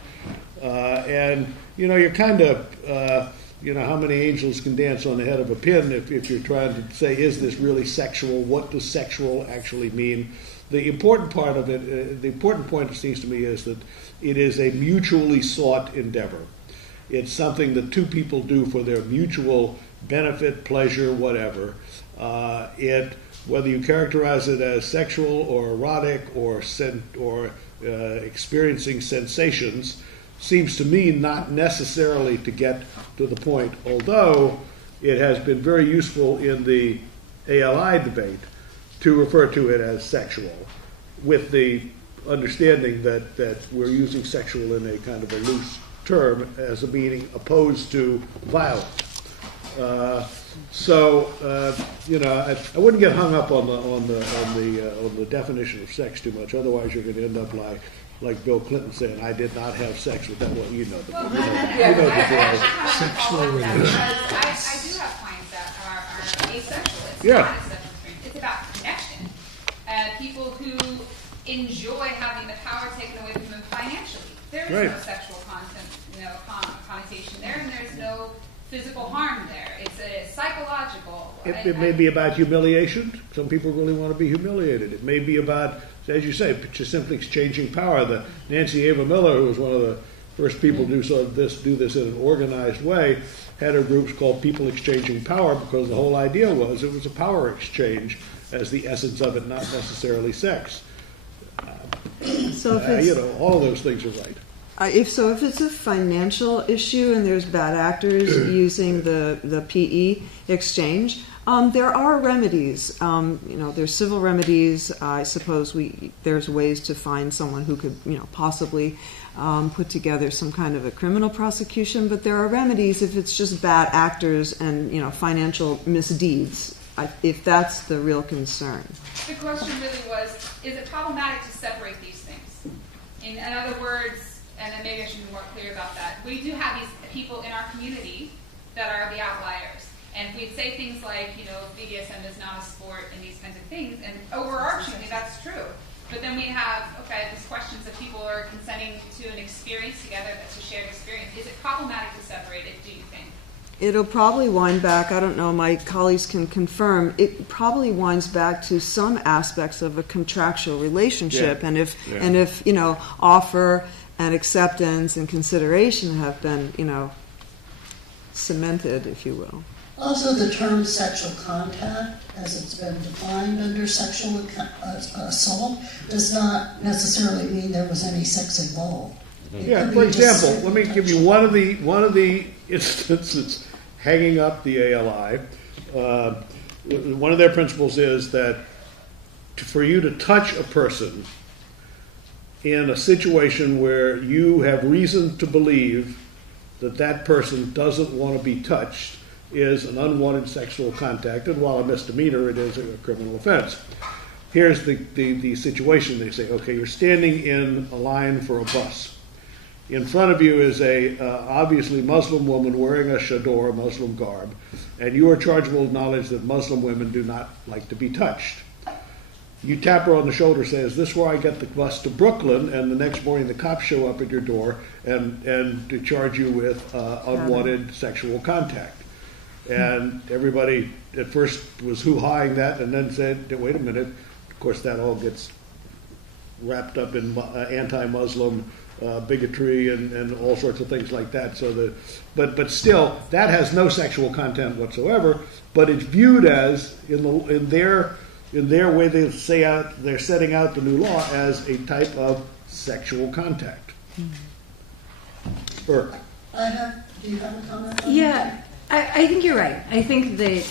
And you're kind of, how many angels can dance on the head of a pin if you're trying to say, is this really sexual? What does sexual actually mean? The important part of it, the important point, it seems to me, is that it is a mutually sought endeavor. It's something that two people do for their mutual benefit, pleasure, whatever. Whether you characterize it as sexual or erotic or experiencing sensations, seems to me not necessarily to get to the point, although it has been very useful in the ALI debate to refer to it as sexual, with the understanding that we're using sexual in a kind of a loose term as a meaning opposed to violence. I wouldn't get hung up on the definition of sex too much. Otherwise, you're going to end up like Bill Clinton saying, "I did not have sex with that." Well, you know the sexual relationship. I do have clients that are asexual. It's Yeah. not a sexual experience. It's about connection. People who enjoy having the power taken away from them financially. There is no sexual connotation there, and there's no physical harm there. It's a psychological. It may be about humiliation. Some people really want to be humiliated. It may be about, as you say, just simply exchanging power. The Nancy Ava Miller, who was one of the first people to do this in an organized way, had her groups called People Exchanging Power because the whole idea was it was a power exchange as the essence of it, not necessarily sex. So all of those things are right. If it's a financial issue and there's bad actors using the PE exchange, there are remedies. There's civil remedies. I suppose there's ways to find someone who could, possibly put together some kind of a criminal prosecution. But there are remedies if it's just bad actors and financial misdeeds. If that's the real concern. The question really was: is it problematic to separate these things? In other words. And then maybe I should be more clear about that. We do have these people in our community that are the outliers. And we'd say things like, BDSM is not a sport and these kinds of things. And overarchingly, that's true. But then we have, these questions of people are consenting to an experience together that's a shared experience. Is it problematic to separate it, do you think? It'll probably wind back, I don't know, my colleagues can confirm, it probably winds back to some aspects of a contractual relationship. Yeah. And if offer and acceptance and consideration have been, cemented, if you will. Also, the term sexual contact, as it's been defined under sexual assault, does not necessarily mean there was any sex involved. Yeah, for example, let me give you one of the instances hanging up the ALI. One of their principles is that for you to touch a person in a situation where you have reason to believe that person doesn't want to be touched is an unwanted sexual contact, and while a misdemeanor, it is a criminal offense. Here's the situation. They say, okay, you're standing in a line for a bus. In front of you is a obviously Muslim woman wearing a chador, Muslim garb, and you are chargeable with knowledge that Muslim women do not like to be touched. You tap her on the shoulder, say, is this where I get the bus to Brooklyn? And the next morning the cops show up at your door and to charge you with unwanted sexual contact. And everybody at first was hoo-haing that and then said, wait a minute. Of course, that all gets wrapped up in anti-Muslim bigotry and all sorts of things like that. So but still, that has no sexual content whatsoever. But it's viewed as in their way they're setting out the new law as a type of sexual contact. Burke. Do you have a comment on Yeah. that? I think you're right. I think that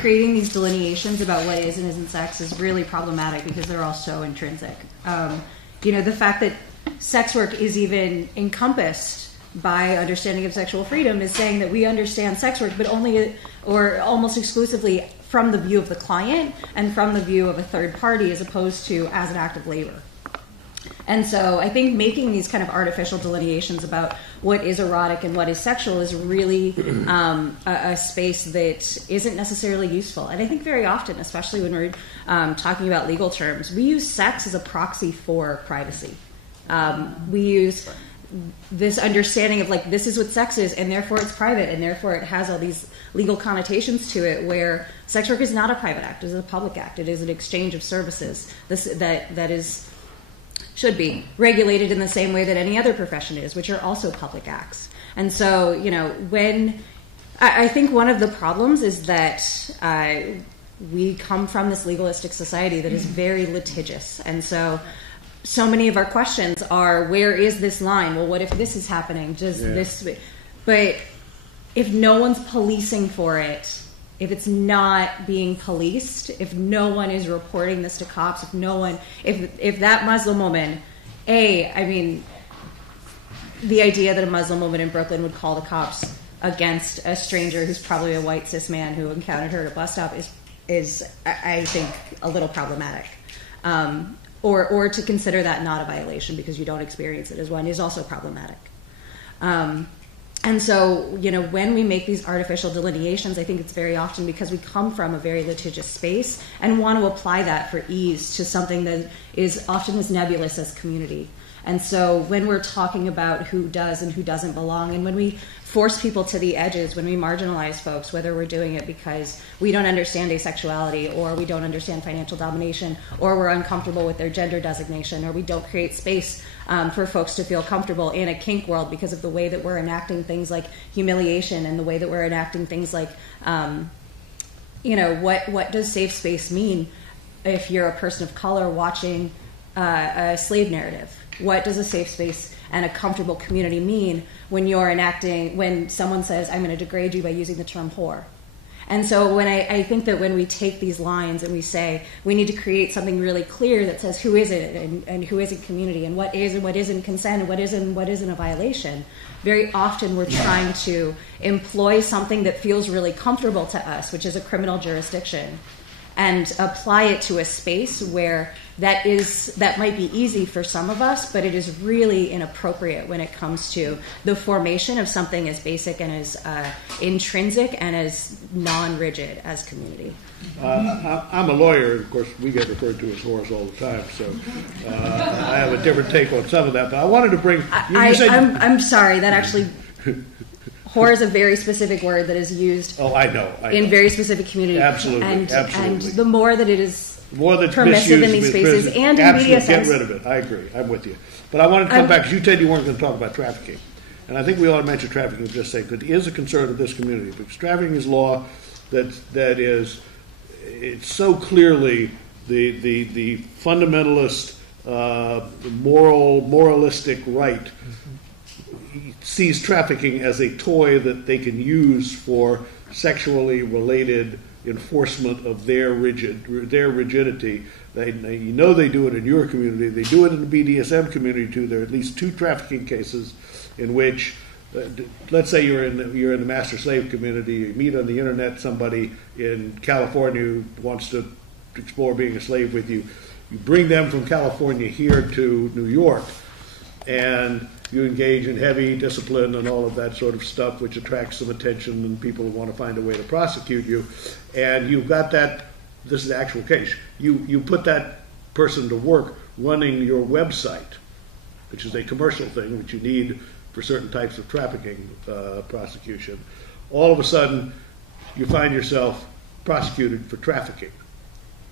creating these delineations about what is and isn't sex is really problematic because they're all so intrinsic. The fact that sex work is even encompassed by understanding of sexual freedom is saying that we understand sex work, but only or almost exclusively from the view of the client and from the view of a third party as opposed to as an act of labor. And so I think making these kind of artificial delineations about what is erotic and what is sexual is really a space that isn't necessarily useful. And I think very often, especially when we're talking about legal terms, we use sex as a proxy for privacy. We use this understanding of like, this is what sex is, and therefore it's private, and therefore it has all these legal connotations to it, where sex work is not a private act, it is a public act. It is an exchange of services that should be regulated in the same way that any other profession is, which are also public acts. And so, when I think one of the problems is that we come from this legalistic society that is very litigious. And so many of our questions are, where is this line? Well, what if this is happening? But if no one's policing for it, if it's not being policed, if no one is reporting this to cops, if that Muslim woman, the idea that a Muslim woman in Brooklyn would call the cops against a stranger who's probably a white cis man who encountered her at a bus stop is I think, a little problematic. Or to consider that not a violation because you don't experience it as one is also problematic. And so, when we make these artificial delineations, I think it's very often because we come from a very litigious space and want to apply that for ease to something that is often as nebulous as community. And so when we're talking about who does and who doesn't belong, and when we force people to the edges, when we marginalize folks, whether we're doing it because we don't understand asexuality, or we don't understand financial domination, or we're uncomfortable with their gender designation, or we don't create space for folks to feel comfortable in a kink world because of the way that we're enacting things like humiliation and the way that we're enacting things like, what does safe space mean if you're a person of color watching a slave narrative? What does a safe space and a comfortable community mean when someone says, I'm going to degrade you by using the term whore? And so I think that when we take these lines and we say we need to create something really clear that says who is it and who isn't community, and what is and what isn't consent, and what isn't a violation, very often we're trying to employ something that feels really comfortable to us, which is a criminal jurisdiction, and apply it to a space where that might be easy for some of us, but it is really inappropriate when it comes to the formation of something as basic and as intrinsic and as non-rigid as community. I'm a lawyer, of course. We get referred to as whores all the time, so I have a different take on some of that. But I wanted to bring. I'm sorry. That actually. Whore is a very specific word that is used. I know. In very specific communities. Absolutely. And the more that it is that's permissive in these spaces and in BDSM. Get rid of it. I agree. I'm with you. But I wanted to come back because you said you weren't going to talk about trafficking. And I think we ought to mention trafficking and just say that it is a concern of this community, because trafficking is law that is, it's so clearly the fundamentalist, moralistic right sees trafficking as a toy that they can use for sexually related enforcement of their rigidity. They do it in your community. They do it in the BDSM community too. There are at least 2 trafficking cases in which, let's say you're in the master slave community. You meet on the internet somebody in California who wants to explore being a slave with you. You bring them from California here to New York, and you engage in heavy discipline and all of that sort of stuff, which attracts some attention, and people want to find a way to prosecute you. And you've got that. This is the actual case. You put that person to work running your website, which is a commercial thing, which you need for certain types of trafficking prosecution. All of a sudden, you find yourself prosecuted for trafficking.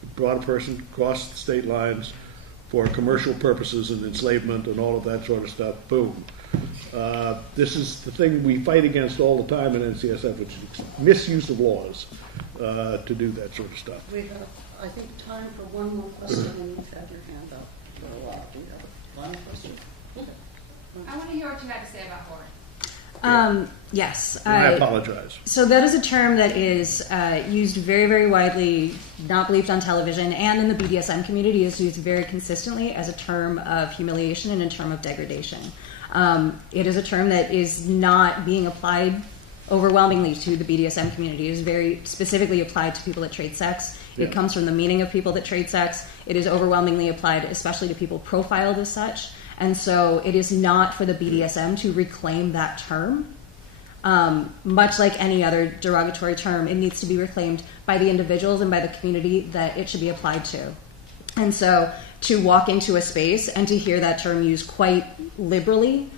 You brought a person across the state lines for commercial purposes and enslavement and all of that sort of stuff, boom. This is the thing we fight against all the time in NCSF, which is misuse of laws to do that sort of stuff. We have, I think, time for one more question, and you've had your hand up for a while. Do you have a final question? I want to hear what you had to say about horror. Yes. And I apologize. So that is a term that is used very, very widely, not believed on television, and in the BDSM community is used very consistently as a term of humiliation and a term of degradation. It is a term that is not being applied overwhelmingly to the BDSM community. It is very specifically applied to people that trade sex. It comes from the meaning of people that trade sex. It is overwhelmingly applied especially to people profiled as such. And so it is not for the BDSM to reclaim that term. Much like any other derogatory term, it needs to be reclaimed by the individuals and by the community that it should be applied to. And so to walk into a space and to hear that term used quite liberally,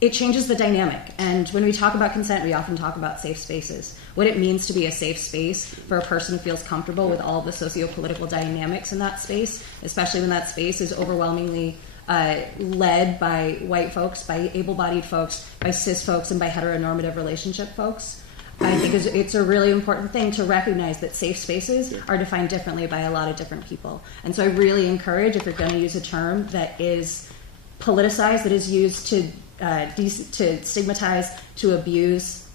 it changes the dynamic. And when we talk about consent, we often talk about safe spaces. What it means to be a safe space for a person who feels comfortable with all of the socio-political dynamics in that space, especially when that space is overwhelmingly led by white folks, by able-bodied folks, by cis folks, and by heteronormative relationship folks. I think it's a really important thing to recognize that safe spaces are defined differently by a lot of different people. And so I really encourage, if you're going to use a term that is politicized, that is used to stigmatize, to abuse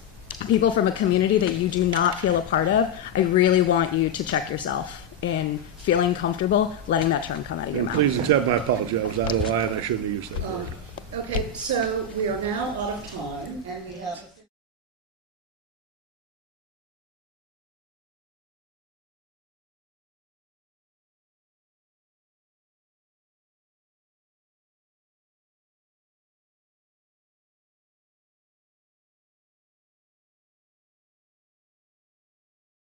people from a community that you do not feel a part of, I really want you to check yourself in feeling comfortable letting that term come out of your mouth. Please accept my apology. I was out of line. I shouldn't have used that word. Okay, so we are now out of time, and we have